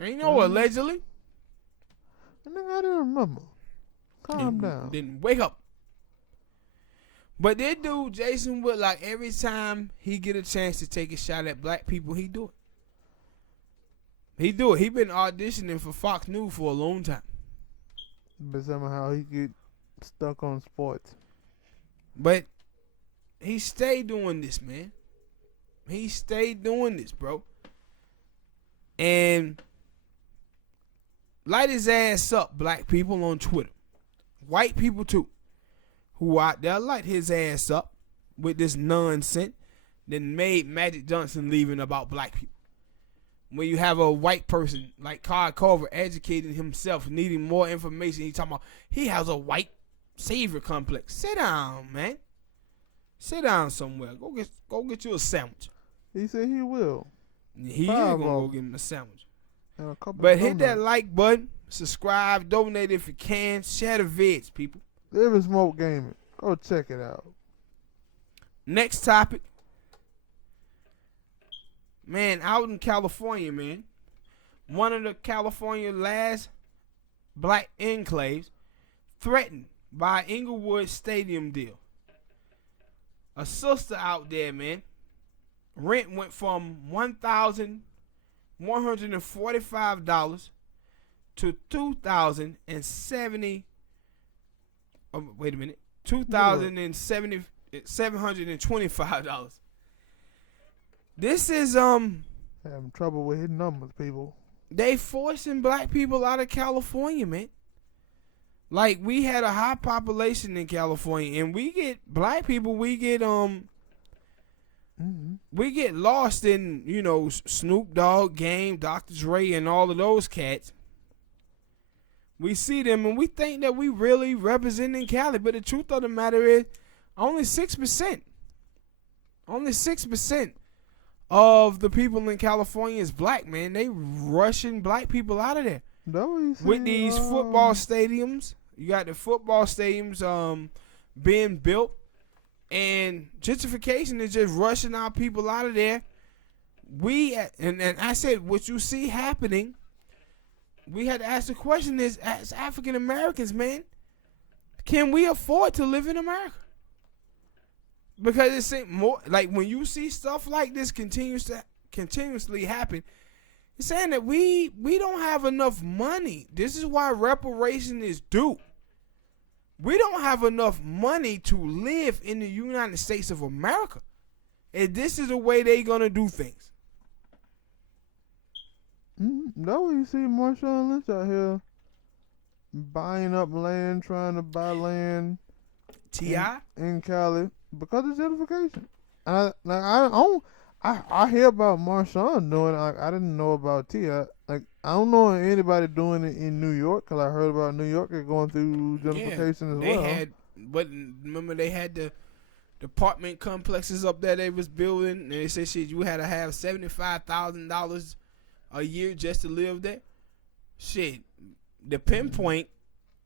Ain't no allegedly. I think I didn't remember. Calm down. Then wake up. But that dude, Jason Whitlock, every time he get a chance to take a shot at black people, he do it. He do it. He been auditioning for Fox News for a long time. But somehow he get stuck on sports. But he stayed doing this, man. He stayed doing this, bro. And light his ass up, black people on Twitter. White people too. Who out there light his ass up with this nonsense that made Magic Johnson leaving about black people. When you have a white person like Carl Culver educating himself, needing more information, he talking about he has a white savior complex. Sit down, man. Sit down somewhere. Go get you a sandwich. He said he will. He ain't gonna go get him a sandwich. And a couple But hit that like button, subscribe, donate if you can, share the vids, people. Lib&SmokeGaming. Go check it out. Next topic. Man, out in California, man. One of the California last black enclaves threatened by Inglewood Stadium deal. A sister out there, man. Rent went from $1,145 to $2,070. Oh, wait a minute. $2,725. This is having trouble with hitting numbers, people. They forcing black people out of California, man. Like, we had a high population in California, and we get black people. We get we get lost in, you know, Snoop Dogg, Game, Dr. Dre, and all of those cats. We see them and we think that we really representing Cali, but the truth of the matter is, only 6%. Only 6% of the people in California is black, man. They rushing black people out of there. With these football stadiums. You got the football stadiums being built, and gentrification is just rushing our people out of there. And I said, what you see happening, we had to ask the question is, as African Americans, man, can we afford to live in America? Because it seems more like when you see stuff like this continuously happen, it's saying that we don't have enough money. This is why reparation is due. We don't have enough money to live in the United States of America. And this is the way they gonna do things. No, you see Marshawn Lynch out here buying up land, trying to buy land T.I. in Cali because of gentrification. I hear about Marshawn doing it. I didn't know about T.I. Like, I don't know anybody doing it in New York because I heard about New York is going through gentrification as well. But remember they had the apartment complexes up there they was building, and they said shit, you had to have $75,000 a year just to live there. Shit, the pinpoint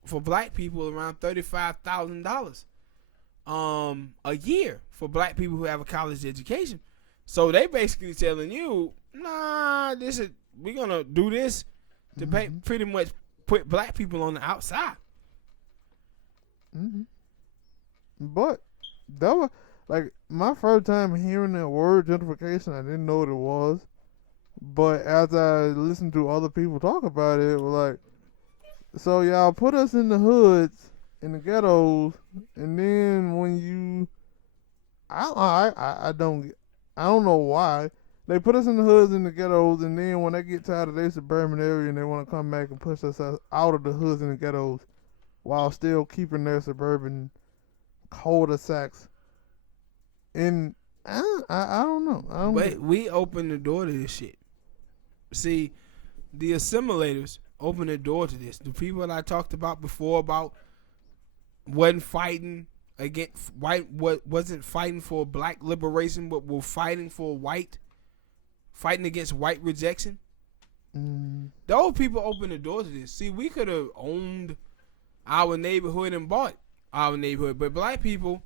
for black people around $35,000 a year for black people who have a college education. So they basically telling you, nah, we're gonna do this to pay, pretty much put black people on the outside. But that was like my first time hearing that word gentrification. I didn't know what it was, but as I listened to other people talk about it, it was like, so y'all put us in the hoods, in the ghettos, and then when you, I don't know why they put us in the hoods and the ghettos, and then when they get tired of their suburban area and they want to come back and push us out of the hoods and the ghettos, while still keeping their suburban cul-de-sacs. And I don't know. But we opened the door to this shit. See, the assimilators opened the door to this. The people that I talked about before about wasn't fighting against white, wasn't fighting for black liberation, but were fighting against white rejection. Those people opened the door to this. See, we could have owned our neighborhood and bought our neighborhood, but black people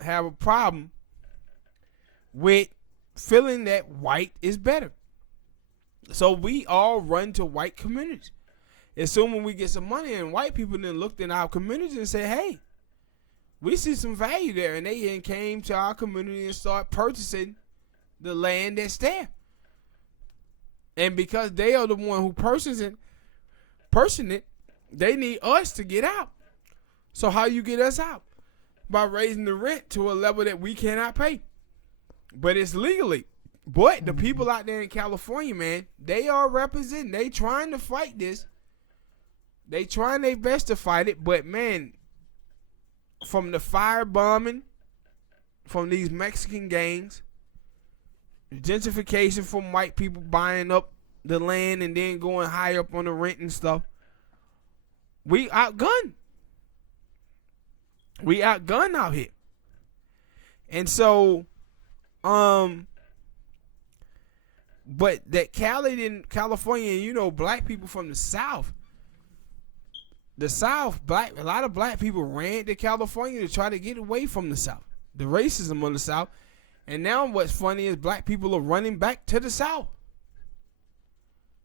have a problem with feeling that white is better. So we all run to white communities. Assuming we get some money, and white people then looked in our communities and said, hey, we see some value there. And they then came to our community and start purchasing the land that's there. And because they are the one who purchased it, they need us to get out. So how you get us out? By raising the rent to a level that we cannot pay. But it's legally. But the people out there in California, man, they are representing. They trying to fight this. They trying their best to fight it. But, man, from the firebombing, from these Mexican gangs, gentrification from white people buying up the land and then going high up on the rent and stuff, we outgunned. We outgunned out here. And so, but that California, you know, black people from the South, a lot of black people ran to California to try to get away from the South, the racism of the South. And now what's funny is black people are running back to the South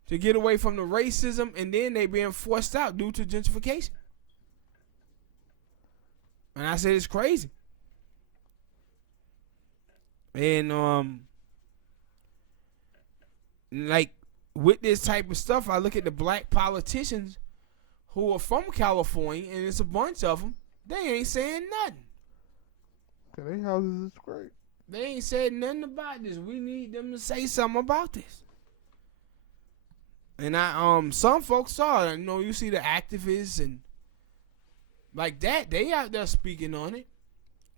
to get away from the racism, and then they being forced out due to gentrification. And I said it's crazy. And like with this type of stuff, I look at the black politicians who are from California, and it's a bunch of them. They ain't saying nothing. Okay, their houses is great. They ain't said nothing about this. We need them to say something about this. And some folks saw it. You know, you see the activists and like that. They out there speaking on it.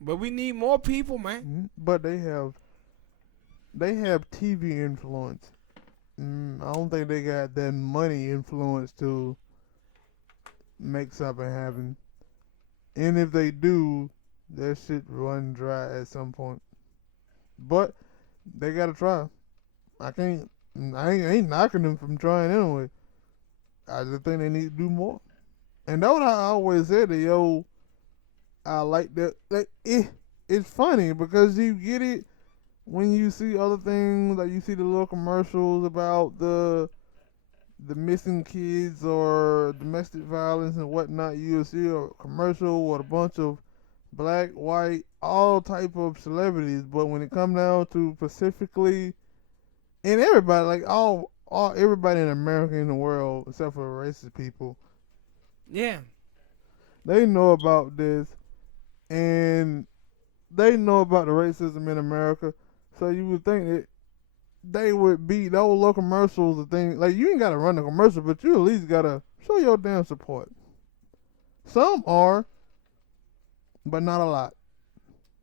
But we need more people, man. But they have TV influence. I don't think they got that money influence to make something happen. And if they do, that shit run dry at some point. But they gotta try. I can't. I ain't knocking them from trying anyway. I just think they need to do more. And that's what I always said to yo. I like that. Like it's funny because you get it when you see other things, like you see the little commercials about the missing kids or domestic violence and whatnot. You'll see a commercial with a bunch of black, white, all type of celebrities. But when it comes down to specifically, and everybody, like all everybody in America in the world, except for racist people, Yeah. they know about this, and they know about the racism in America. So you would think that they would be those little commercials, the thing. Like you ain't gotta run the commercial, but you at least gotta show your damn support. Some are, but not a lot.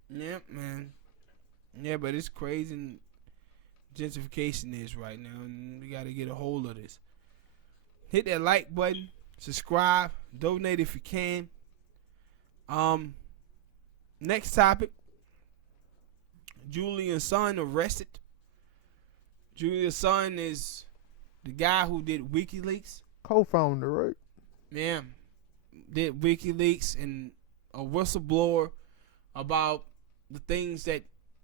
Yep, man. Yeah, but it's crazy gentrification is right now, and we got to get a hold of this. Hit that like button, subscribe, donate if you can. Next topic. Julian's son arrested. Julian's son is the guy who did WikiLeaks. Co-founder, right? Yeah, did WikiLeaks and a whistleblower about the things that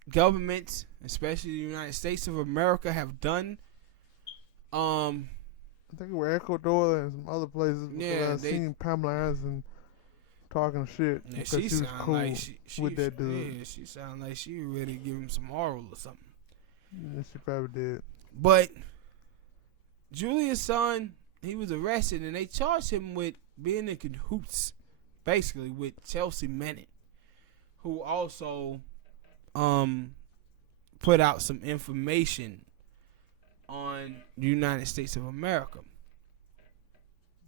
governments, especially the United States of America, have done. I think it was Ecuador and some other places. Yeah, I've seen Pamela Anderson talking shit Yeah, because she was cool like with that dude. Yeah, she sounded like she ready to give him some oral or something. Yeah, she probably did. But Julia's son, he was arrested and they charged him with being in cahoots, basically, with Chelsea Manning, who also put out some information on the United States of America.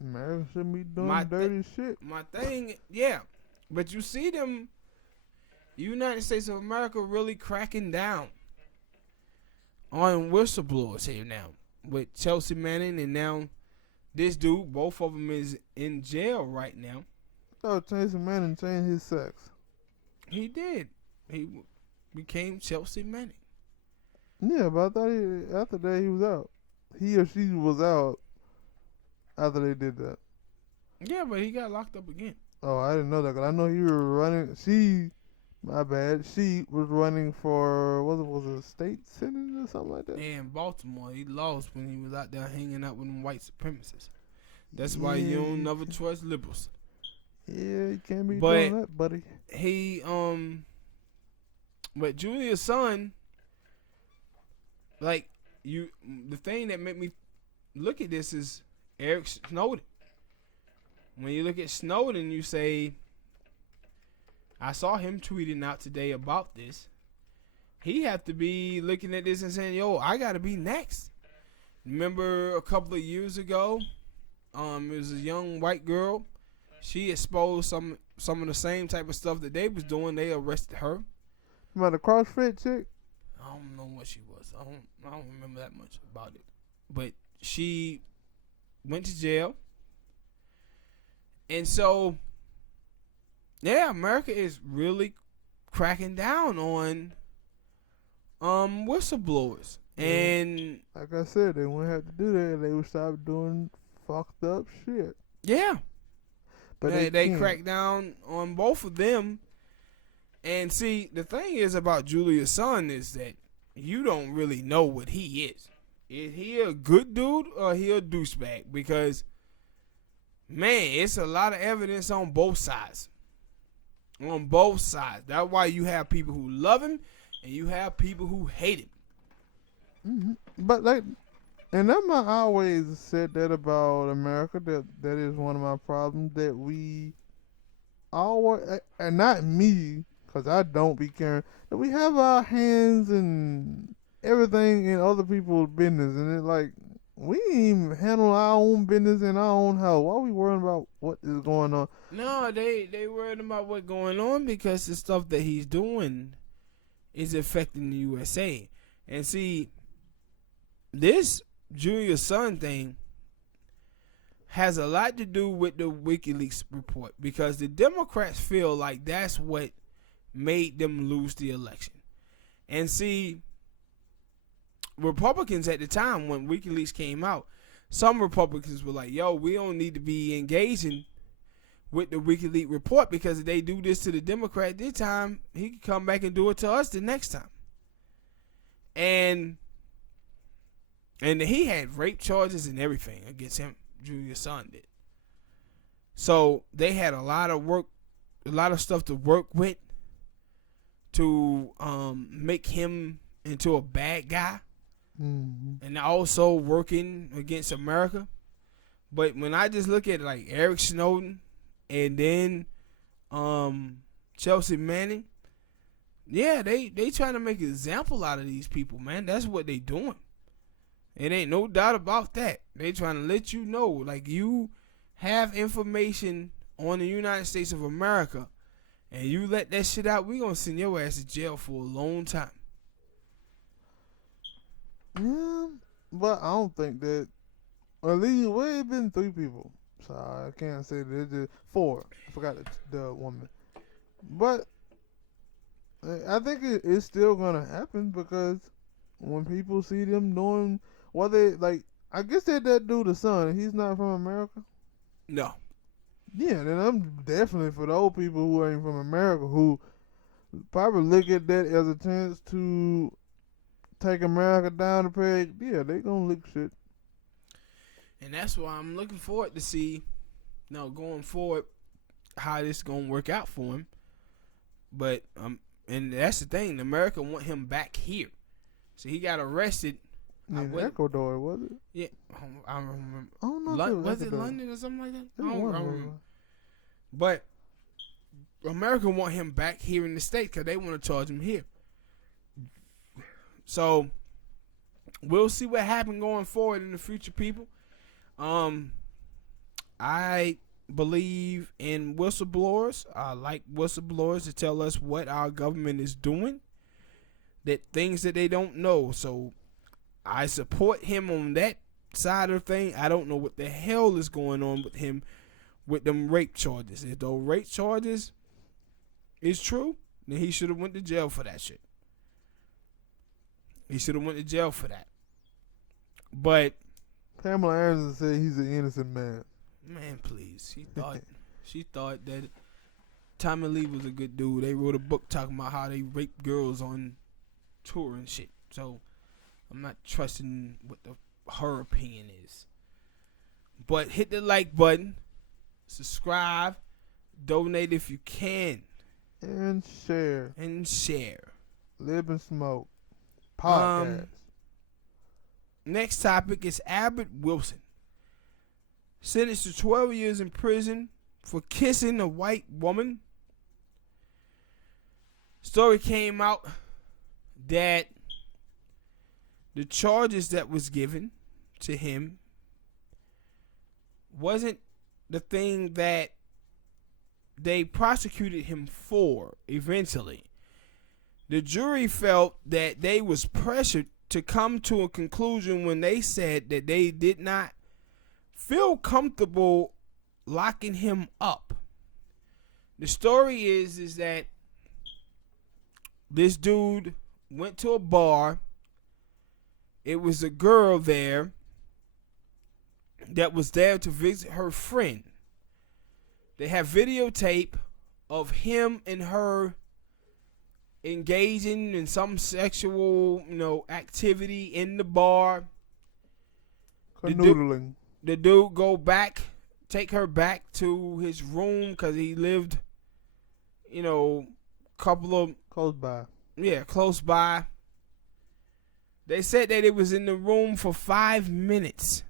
America shouldn't be doing dirty shit. My thing, yeah. But you see them, United States of America really cracking down on whistleblowers here now. With Chelsea Manning and now this dude, both of them is in jail right now. Oh, Chelsea Manning changed his sex. He did. He became Chelsea Manning. Yeah, but I thought after that he was out. He or she was out after they did that. Yeah, but he got locked up again. Oh, I didn't know that. Cause I know he was running. My bad. She was running for, was it a state senate or something like that? Yeah, in Baltimore. He lost when he was out there hanging out with them white supremacists. That's why you don't never trust liberals. Yeah, you can't be doing that, buddy. But Julia's son, like, the thing that made me look at this is Eric Snowden. When you look at Snowden, you say, I saw him tweeting out today about this. He have to be looking at this and saying, yo, I got to be next. Remember a couple of years ago, it was a young white girl. She exposed some of the same type of stuff that they was doing. They arrested her. About the CrossFit chick? I don't know what she was. I don't remember that much about it. But she went to jail. And so, yeah, America is really cracking down on whistleblowers. Yeah. And like I said, they wouldn't have to do that. They would stop doing fucked up shit. yeah. But they crack down on both of them. And see, the thing is about Julia's son is that you don't really know what he is. Is he a good dude or he a douchebag? Because, man, it's a lot of evidence on both sides. On both sides. That's why you have people who love him and you have people who hate him. Mm-hmm. But like, and I always said that about America. That is one of my problems, that we always, and not me, because I don't be caring, that we have our hands and everything in other people's business, and it's like we ain't even handle our own business in our own house. Why are we worrying about what is going on? No, they worried about what's going on because the stuff that he's doing is affecting the USA. And see, this Julius Sun thing has a lot to do with the WikiLeaks report because the Democrats feel like that's what made them lose the election. And see, Republicans at the time when WikiLeaks came out, some Republicans were like, yo, we don't need to be engaging with the WikiLeaks report because if they do this to the Democrat this time, he can come back and do it to us the next time. And he had rape charges and everything against him. Julius Sun did. So they had a lot of stuff to work with to make him into a bad guy, and also working against America. But when I just look at like Eric Snowden and then Chelsea Manning, yeah, they trying to make an example out of these people, man. That's what they doing. It ain't no doubt about that. They trying to let you know, like, you have information on the United States of America, and you let that shit out, we gonna send your ass to jail for a long time. Yeah, but I don't think that. At least, well, it been 3 people, so I can't say that it's just 4. I forgot the woman, but I think it's still gonna happen because when people see them doing what they like, I guess that dude, the son, he's not from America. No. Yeah, then I'm definitely for the old people who ain't from America who probably look at that as a chance to take America down the peg. Yeah, they gonna lick shit. And that's why I'm looking forward to see, going forward, how this gonna work out for him. But and that's the thing, America want him back here. So he got arrested. In Ecuador, was it? Yeah, I don't remember. I don't know. Was it London or something like that? I don't remember. One. But America want him back here in the States because they want to charge him here. So we'll see what happens going forward in the future, people. I believe in whistleblowers. I like whistleblowers to tell us what our government is doing, that things that they don't know. So I support him on that side of thing. I don't know what the hell is going on with him with them rape charges. If those rape charges is true, then he should have went to jail for that shit. He should have went to jail for that. But Pamela Anderson said he's an innocent man. Man, please. She thought that Tommy Lee was a good dude. They wrote a book talking about how they rape girls on tour and shit. So I'm not trusting what her opinion is. But hit the like button, subscribe, donate if you can, and share. Lib&Smoke podcast. Next topic is Albert Wilson, sentenced to 12 years in prison for kissing a white woman. Story came out that the charges that was given to him wasn't the thing that they prosecuted him for eventually. The jury felt that they was pressured to come to a conclusion when they said that they did not feel comfortable locking him up. The story is that this dude went to a bar. It was a girl there that was there to visit her friend. They have videotape of him and her engaging in some sexual, activity in the bar. Canoodling. The dude go back, take her back to his room because he lived, couple of close by. Yeah, close by. They said that it was in the room for 5 minutes.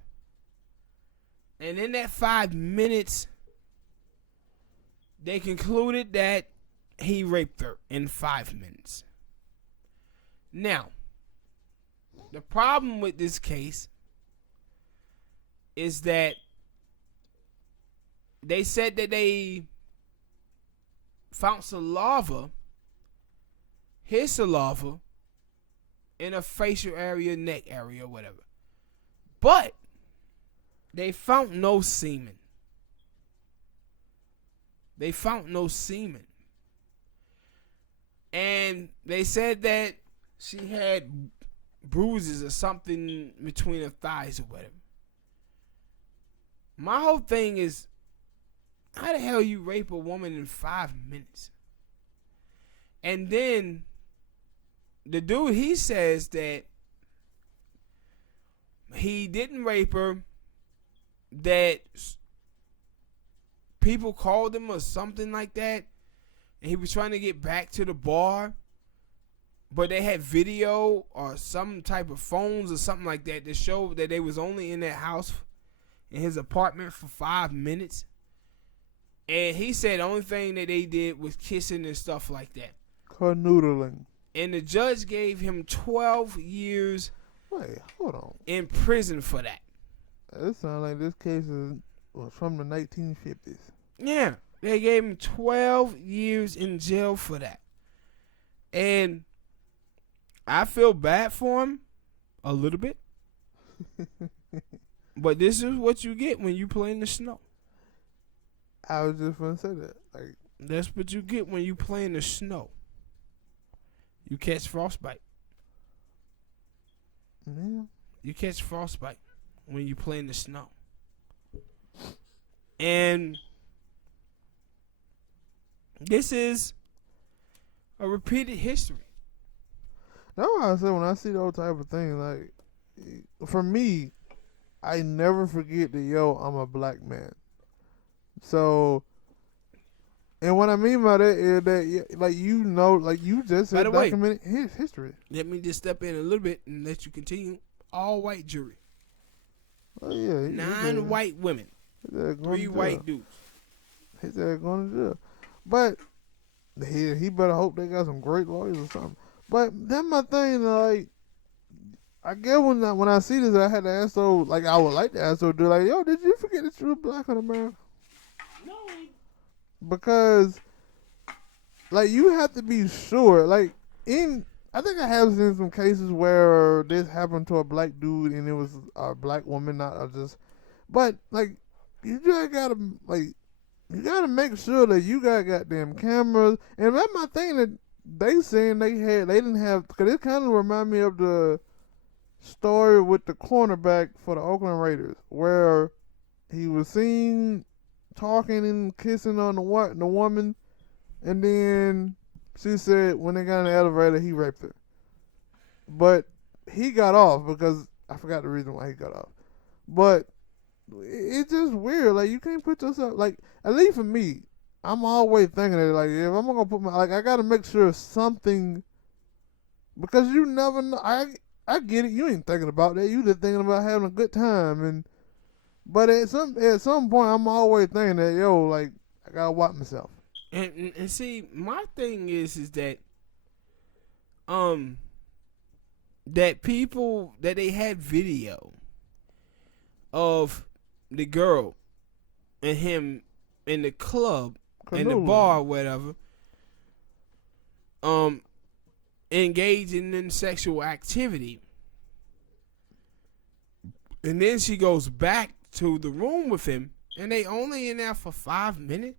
And in that 5 minutes, they concluded that he raped her in 5 minutes. Now, the problem with this case is that they said that they found saliva, his saliva, in a facial area, neck area, whatever. But they found no semen. They found no semen. And they said that she had bruises or something between her thighs or whatever. My whole thing is, how the hell you rape a woman in 5 minutes? And then the dude, he says that he didn't rape her, that people called him or something like that, and he was trying to get back to the bar, but they had video or some type of phones or something like that that showed that they was only in that house, in his apartment, for 5 minutes. And he said the only thing that they did was kissing and stuff like that. Canoodling. And the judge gave him 12 years Wait, hold on. in prison for that. It sounds like this case was from the 1950s. Yeah, they gave him 12 years in jail for that. And I feel bad for him a little bit. But this is what you get when you play in the snow. I was just going to say that. Like, that's what you get when you play in the snow. You catch frostbite. Yeah. You catch frostbite when you play in the snow. And this is a repeated history. That's why I say when I see those type of things, like, for me, I never forget that, I'm a black man. So, and what I mean by that is that, like, you just said documented history. Let me just step in a little bit and let you continue. All white jury. Oh, yeah. 9 white women. 3 white dudes. He said going to jail. But he better hope they got some great lawyers or something. But that's my thing, like, I get when I see this, I had to ask, I would like to ask, dude, like, yo, did you forget that you were black in America? No. Because, like, you have to be sure, like, I think I have seen some cases where this happened to a black dude and it was a black woman, but, like, you just gotta, like, you gotta make sure that you got goddamn cameras. And that's my thing that they saying they didn't have, because it kind of remind me of the story with the cornerback for the Oakland Raiders, where he was seen talking and kissing on the woman, and then she said when they got in the elevator, he raped her. But he got off because I forgot the reason why he got off. But it's just weird. Like, you can't put yourself, like, at least for me, I'm always thinking that, like, if I'm gonna put I gotta make sure something, because you never know. I get it. You ain't thinking about that. You just thinking about having a good time. But at some point, I'm always thinking that, like, I gotta watch myself. And see, my thing is that that people that they had video of the girl and him in the club in the bar or whatever, engaging in sexual activity, and then she goes back to the room with him, and they only in there for 5 minutes.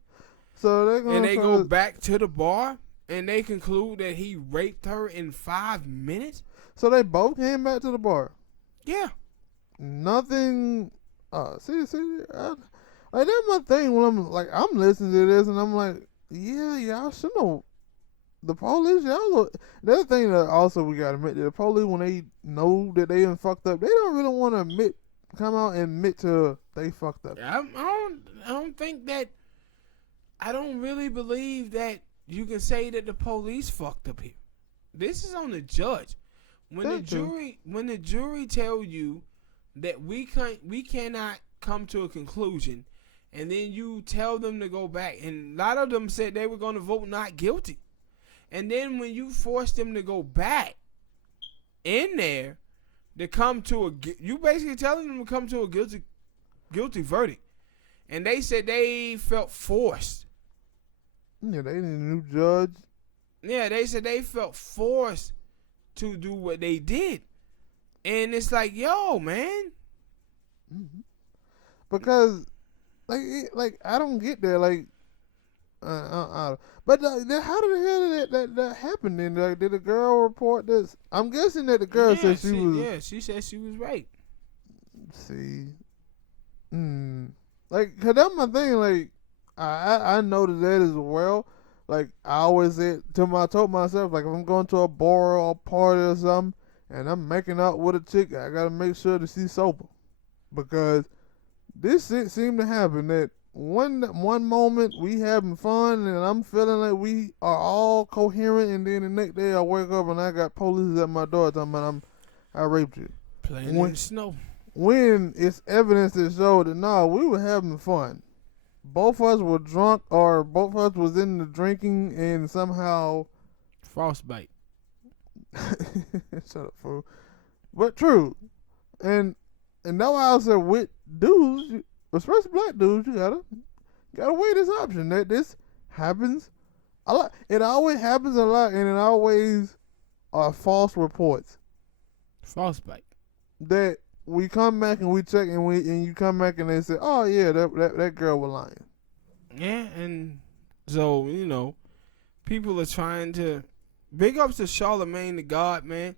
So they go back to the bar, and they conclude that he raped her in 5 minutes. So they both came back to the bar. Yeah. Nothing. Like, that's my thing when I'm listening to this and I'm like, yeah, y'all should know. The police, y'all. The other thing that also we gotta admit, that the police, when they know that they done fucked up, they don't really want to come out and admit to they fucked up. I don't think that. I don't really believe that you can say that the police fucked up here. This is on the judge. When the jury tell you that we cannot come to a conclusion, and then you tell them to go back, and a lot of them said they were going to vote not guilty, and then when you force them to go back in there to come to you basically telling them to come to a guilty verdict, and they said they felt forced. Yeah, they need a new judge. Yeah, they said they felt forced to do what they did. And it's like, yo, man, Mm-hmm. Because like I don't get that. Like, but how the hell did that happen? Then like, did the girl report this? I'm guessing that the girl said she was. Yeah, she said she was right. See, like, cause that's my thing. Like, I noticed that as well. Like, I always said I told myself, like, if I'm going to a bar or a party or something, and I'm making out with a chick, I gotta make sure that she's sober, because this shit seemed to happen. That one moment we having fun and I'm feeling like we are all coherent, and then the next day I wake up and I got police at my door talking about I raped you. Playing in the snow. When it's evidence that showed that we were having fun. Both of us were drunk, or both of us was in the drinking, and somehow frostbite. Shut up, fool. But true, and that's why I said with dudes, especially black dudes, you gotta weigh this option that this happens a lot. It always happens a lot, and it always are false reports. Frostbite. That we come back and we check, and you come back and they say, "Oh yeah, that girl was lying." Yeah, and so people are trying to big ups to Charlemagne the God, man,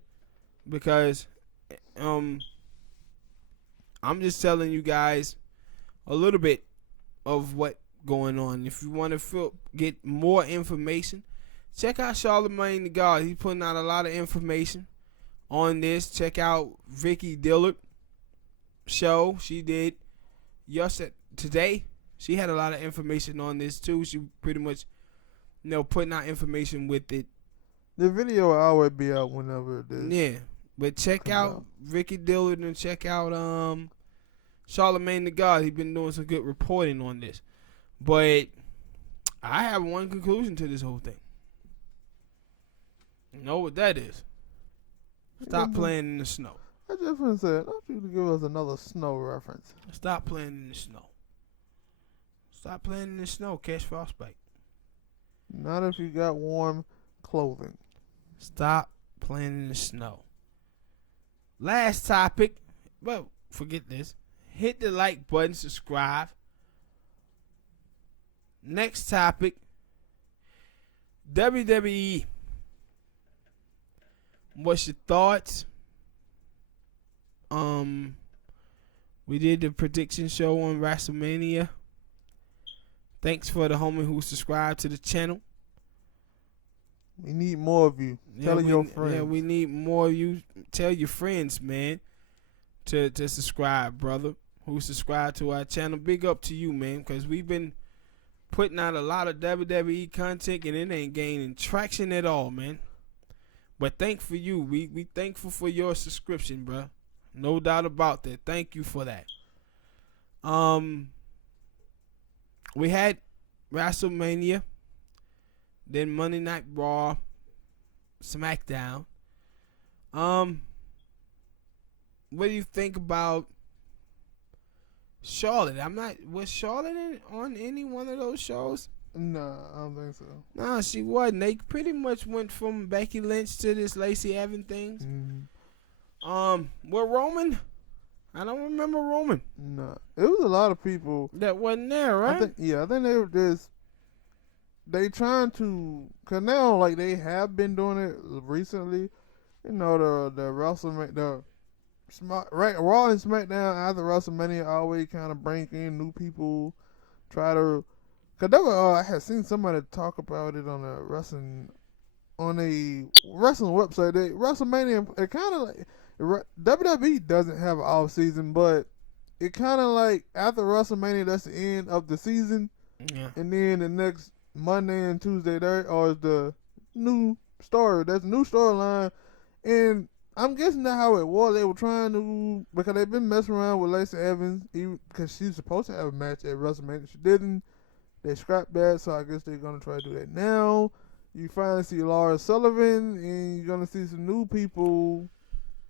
because I'm just telling you guys a little bit of what going on. If you want to get more information, check out Charlemagne the God. He's putting out a lot of information on this. Check out Vicky Dillard show she did today. She had a lot of information on this too. She pretty much putting out information with it. The video will always be out whenever it is. Yeah, but check out Vicky Dillard and check out Charlemagne the God. He's been doing some good reporting on this. But I have one conclusion to this whole thing. You know what that is? Stop playing in the snow. I just want to say, don't you give us another snow reference. Stop playing in the snow. Stop playing in the snow. Catch frostbite. Not if you got warm clothing. Stop playing in the snow. Last topic. Well, forget this. Hit the like button. Subscribe. Next topic. WWE. What's your thoughts? We did the prediction show on WrestleMania. Thanks for the homie who subscribed to the channel. We need more of you. Tell your friends. Yeah, we need more of you. Tell your friends, man, to subscribe, brother, who subscribe to our channel. Big up to you, man, because we've been putting out a lot of WWE content, and it ain't gaining traction at all, man. But thank for you. We thankful for your subscription, bro. No doubt about that. Thank you for that. We had WrestleMania, then Monday Night Raw, SmackDown. What do you think about Charlotte? Was Charlotte on any one of those shows? No, I don't think so. No, she wasn't. They pretty much went from Becky Lynch to this Lacey Evans thing. Mm-hmm. Were Roman? I don't remember Roman. No, it was a lot of people that wasn't there, right? I think they were just trying to, cause now like they have been doing it recently. The WrestleMania, Raw and SmackDown after WrestleMania always kind of bring in new people, try to. Cause I had seen somebody talk about it on a wrestling website. That WrestleMania, it kind of like WWE doesn't have an off season, but it kind of like after WrestleMania, that's the end of the season. Yeah. And then the next Monday and Tuesday there are the new story. That's a new storyline, and I'm guessing that's how it was. They were trying to, because they've been messing around with Lacey Evans, even because she's supposed to have a match at WrestleMania. She didn't. They scrapped that, so I guess they're going to try to do that now. You finally see Laura Sullivan, and you're going to see some new people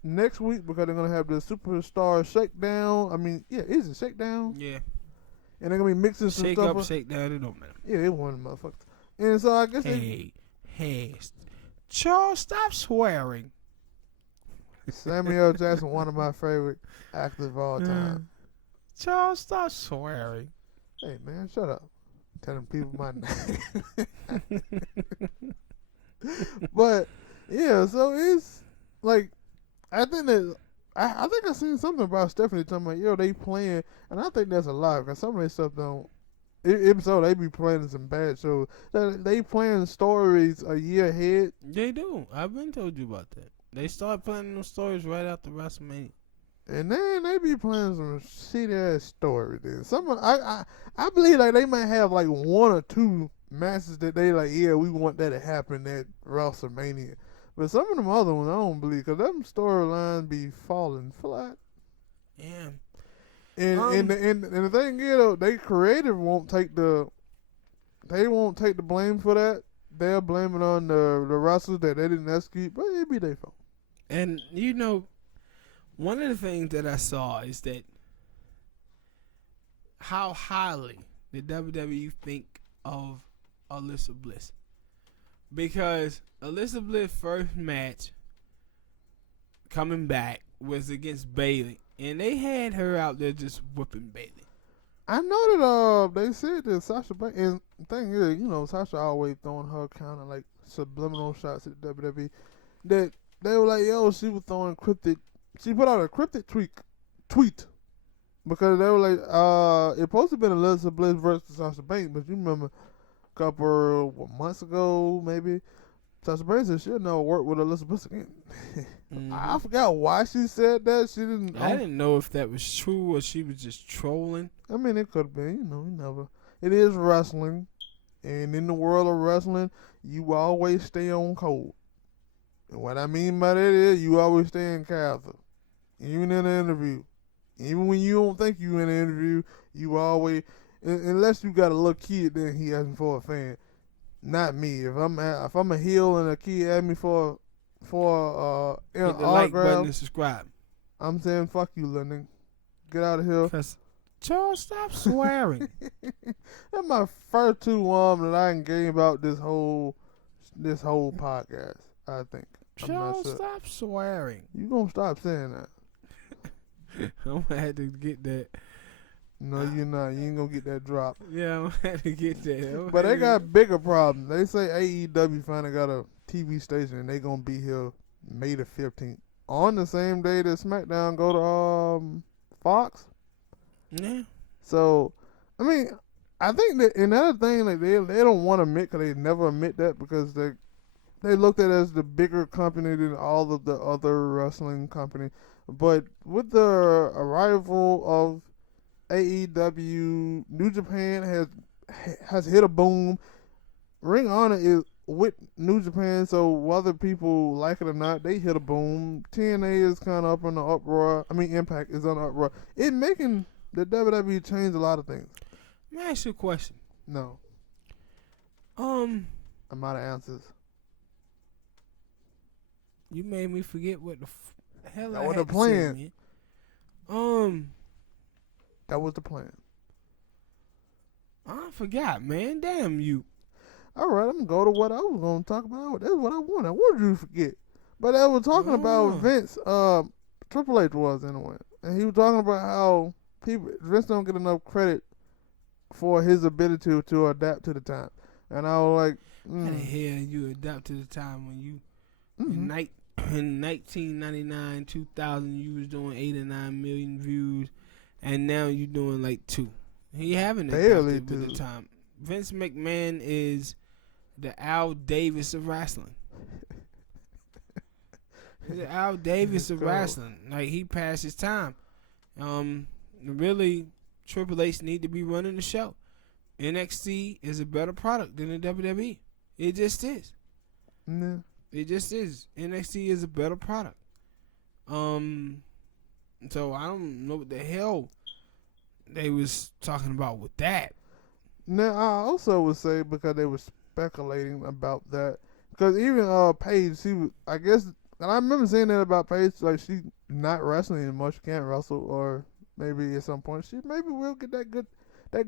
next week because they're going to have the Superstar Shakedown. I mean, yeah, is it Shakedown? Yeah. And they're going to be mixing some shake stuff up, shake down, it don't matter. Yeah, it one of the motherfuckers. And so I guess Hey, Charles, stop swearing. Samuel Jackson, one of my favorite actors of all time. Charles, stop swearing. Hey man, shut up. Telling people my name. But yeah, so it's like I think that I think I seen something about Stephanie talking about they playing, and I think that's a lie because some of that stuff don't. If so, they be playing some bad shows. They playing stories a year ahead. They do. I've been told you about that. They start playing those stories right after WrestleMania. And then they be playing some shitty ass stories. Then I believe like they might have like one or two matches that they like. Yeah, we want that to happen at WrestleMania. But some of them other ones I don't believe because them storylines be falling flat. Yeah. And the thing is though, they creative won't take the blame for that. They'll blame it on the wrestlers that they didn't execute, but it be their fault. And one of the things that I saw is that how highly the WWE think of Alyssa Bliss. Because Alyssa Bliss' first match coming back was against Bayley, and they had her out there just whooping Bayley. I know that they said that Sasha Banks, and the thing is, Sasha always throwing her kind of like subliminal shots at the WWE. That they were like, she was throwing cryptic. She put out a cryptic tweet because they were like, it supposed to have been Alyssa Bliss versus Sasha Banks, but you remember a couple months ago, maybe Sasha Banks said she'll never work with Alyssa Bliss again. I forgot why she said that. She didn't. I didn't know if that was true or she was just trolling. I mean, it could have been. Never. It is wrestling, and in the world of wrestling, you always stay on code. And what I mean by that is, you always stay in character, even in an interview. Even when you don't think you in an interview, you always, unless you got a little kid, then he asking for a fan. Not me. If I'm a heel and a kid asking me for Hit the autograph, like button and subscribe. I'm saying fuck you, London. Get out of here. Charles, stop swearing. That's my first two that I gave about this whole podcast. I think. Charles, stop swearing. You gonna stop saying that? I'm gonna have to get that. No, you're not. You ain't gonna get that drop. Yeah, I'm gonna have to get that. But they got bigger problems. They say AEW finally got a TV station and they gonna be here May the 15th on the same day that SmackDown go to Fox. Yeah. So, I mean, I think that another thing like they don't want to admit because they never admit that because they looked at it as the bigger company than all of the other wrestling company. But with the arrival of AEW, New Japan has hit a boom. Ring of Honor is with New Japan, so whether people like it or not, they hit a boom. TNA is kind of up in the uproar. I mean, Impact is on the uproar. It making the WWE change a lot of things. Let me ask you a question. No. I'm out of answers. You made me forget what the hell that I was had the plan. To say, man. That was the plan. I forgot, man. Damn you. All right, I'm gonna go to what I was gonna talk about. That's what I wanted. I wanted you to forget. But I was talking about Vince. Triple H was anyway, and he was talking about how Vince don't get enough credit for his ability to adapt to the time. And I was like, how the hell you adapt to the time when you in 1999, 2000, you was doing 8 or 9 million views, and now you doing like 2. He haven't adapted with the time. Vince McMahon is the Al Davis of wrestling. He's the Al Davis of wrestling. Like, he passed his time. Really, Triple H need to be running the show. NXT is a better product than the WWE. It just is. Yeah. It just is. NXT is a better product. So I don't know what the hell they was talking about with that. Now I also would say because they were speculating about that because even Paige, I guess, and I remember saying that about Paige, like she not wrestling anymore, she can't wrestle, or maybe at some point she maybe will get that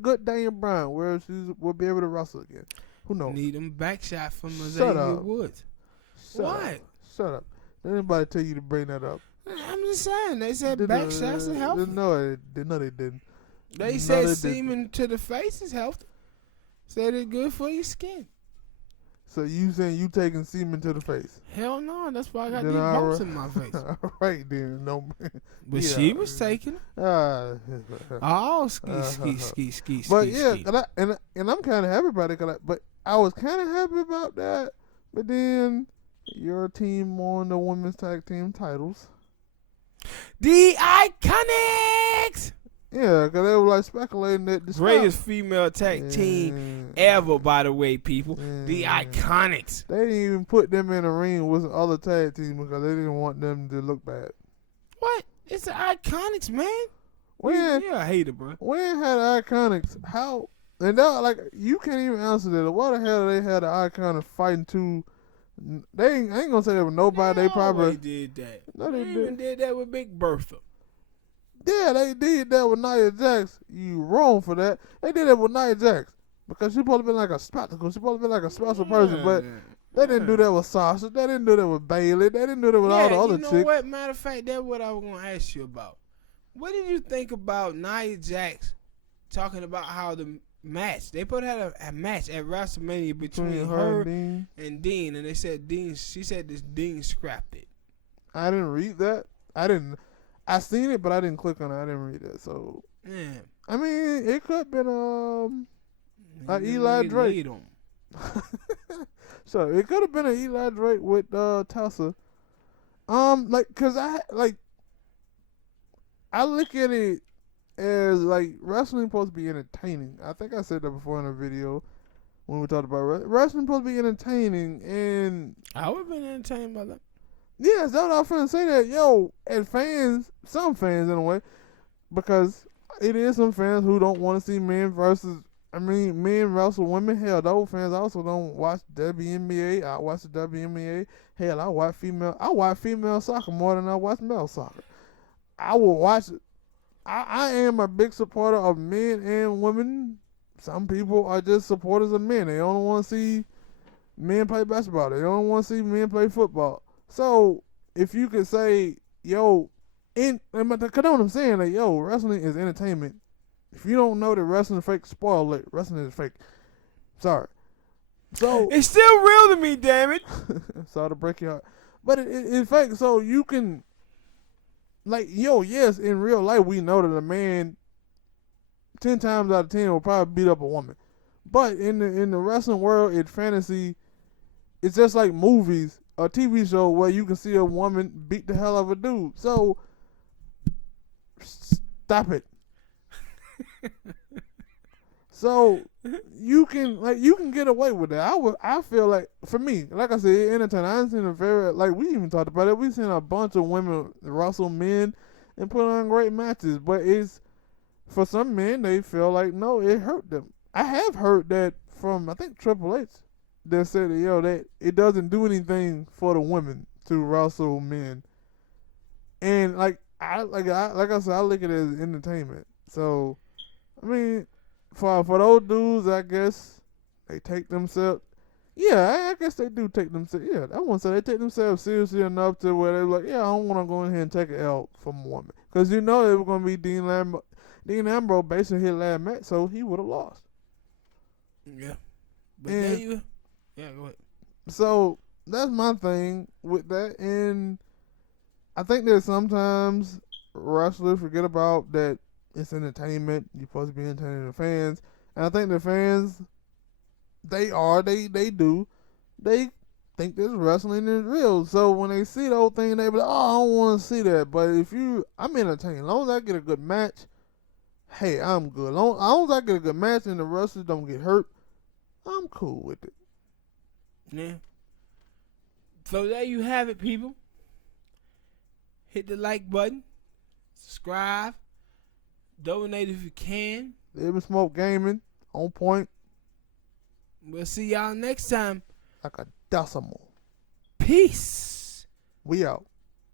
good Daniel Bryan where she will be able to wrestle again. Who knows? Need them back shot from Xavier Woods. What? Shut up. Did anybody tell you to bring that up? I'm just saying. They said back shots to help. No, they didn't. They No, said they semen to the face is healthy. Said it's good for your skin. So you saying you taking semen to the face? Hell no, that's why I got Then these all bumps right. in my face. All right then, no. But Yeah. she was taking it. Oh, ski. But yeah, and I'm kind of happy about it. But I was kind of happy about that. But then your team won the women's tag team titles. The Iconics! Yeah, because they were like speculating that the Greatest female tag team ever, by the way, people. The Iconics. They didn't even put them in a ring with other tag teams because they didn't want them to look bad. What? It's the Iconics, man. When You're a hater, bro. when had Iconics? How? And that, like, you can't even answer that. Why the hell they had the Iconics fighting two? They ain't, I ain't gonna say that with nobody. They probably did that. No, they even did that with Big Bertha. Yeah, they did that with Nia Jax. You wrong for that. They did that with Nia Jax because she supposed to be like a spectacle. She supposed to be like a special person, but they didn't do that with Sasha. They didn't do that with Bayley. They didn't do that with all the other chicks. You know what? Matter of fact, that's what I was gonna ask you about. What did you think about Nia Jax talking about how the match they put out a match at WrestleMania between her and Dean, and they said she said this Dean scrapped it. I didn't read that. I seen it, but I didn't click on it. I didn't read it. So, I mean, it could have been Eli Drake. So it could have been an Eli Drake with Tessa. Cause I look at it as like wrestling supposed to be entertaining. I think I said that before in a video when we talked about wrestling supposed to be entertaining, and I would have been entertained by that. Yes, that's what I was trying to say. That and fans, some fans in a way, because it is some fans who don't want to see men wrestle women. Hell, those fans also don't watch WNBA. I watch the WNBA. Hell, I watch female soccer more than I watch male soccer. I will watch it. I am a big supporter of men and women. Some people are just supporters of men. They don't want to see men play basketball. They don't want to see men play football. So, if you could say, cause know what I'm saying, like, wrestling is entertainment. If you don't know that wrestling is fake, spoil it. Wrestling is fake. Sorry. So it's still real to me, damn it. Sorry to break your heart. But it's fake, so you can, yes, in real life, we know that a man 10 times out of 10 will probably beat up a woman. But in the wrestling world, in fantasy, it's just like movies. A TV show where you can see a woman beat the hell out of a dude. So, stop it. So, you can get away with that. I feel like, for me, like I said, entertaining. I ain't seen we even talked about it. We've seen a bunch of women wrestle men and put on great matches. But it's, for some men, they feel like, no, it hurt them. I have heard that from, I think, Triple H. That said that it doesn't do anything for the women to wrestle men, and like I said, I look at it as entertainment. So, I mean, for those dudes, I guess they take themselves. Yeah, I guess they do take themselves. Yeah, I want to say they take themselves seriously enough to where they're like, I don't want to go in here and take an L from a woman, because it was going to be Dean Ambrose basically his last match, so he would have lost. Yeah, but go ahead. So that's my thing with that, and I think that sometimes wrestlers forget about that it's entertainment. You're supposed to be entertaining the fans, and I think the fans, they think this wrestling is real. So when they see the whole thing, they be like, I don't want to see that. But I'm entertained. As long as I get a good match, hey, I'm good. As long as I get a good match and the wrestlers don't get hurt, I'm cool with it. Yeah. So there you have it, people. Hit the like button. Subscribe. Donate if you can. Lib&SmokeGaming. On point. We'll see y'all next time. Like a decimal. Peace. We out.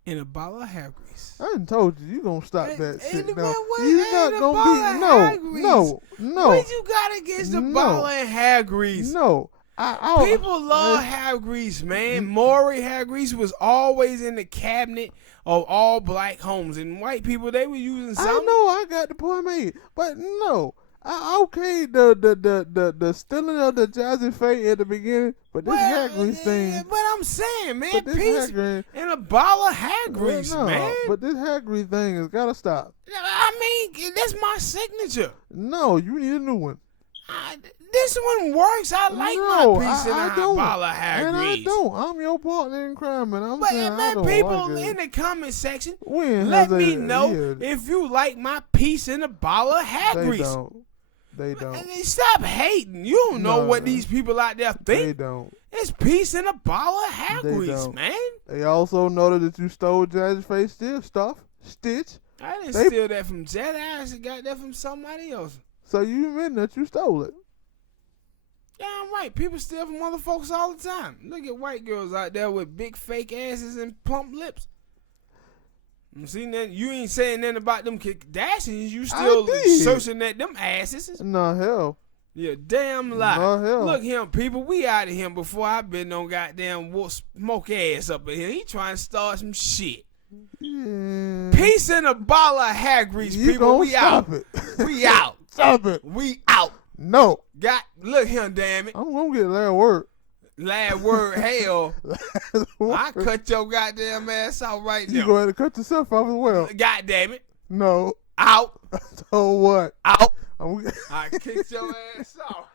In a bottle of hair grease. I done told you gonna stop that shit. You not gonna be no. What you got against the bottle and hair grease? No, People love hair grease, man. Maury hair grease was always in the cabinet of all black homes, and white people, they were using something. I know, I got the point made, but no. Okay, the stealing of the Jazzy Faye at the beginning, but this hair grease thing. But I'm saying, man, peace and a bottle of hair grease, man. But this hair grease thing has got to stop. I mean, that's my signature. No, you need a new one. This one works. I like my piece in a bottle of hair grease. I don't. I'm your partner in crime, and I'm saying I don't people like in the comment section, when let me know if you like my piece in a bottle of hair grease. They don't. And stop hating. You don't know what these people out there think. They don't. It's piece in a bottle of hair grease, man. They also noted that you stole Jazzy Faye's Stitch. I didn't steal that from Jazzy. I actually got that from somebody else. So you admit that you stole it? Yeah, I'm right. People steal from other folks all the time. Look at white girls out there with big fake asses and plump lips. See, you ain't saying nothing about them Kardashians. You still searching at them asses. No, hell. Yeah, damn lie. No, hell. Look him, people. We out of him before I been no goddamn smoke ass up in here. He trying to start some shit. Yeah. Peace in a bottle of hair grease, people. We out. We out. Stop it. We out. No. Look him, damn it. I'm gonna get last word. Last word, hell. I cut your goddamn ass out right now. You go ahead and cut yourself off as well. God damn it. No. Out. So what? Out. I kicked your ass off.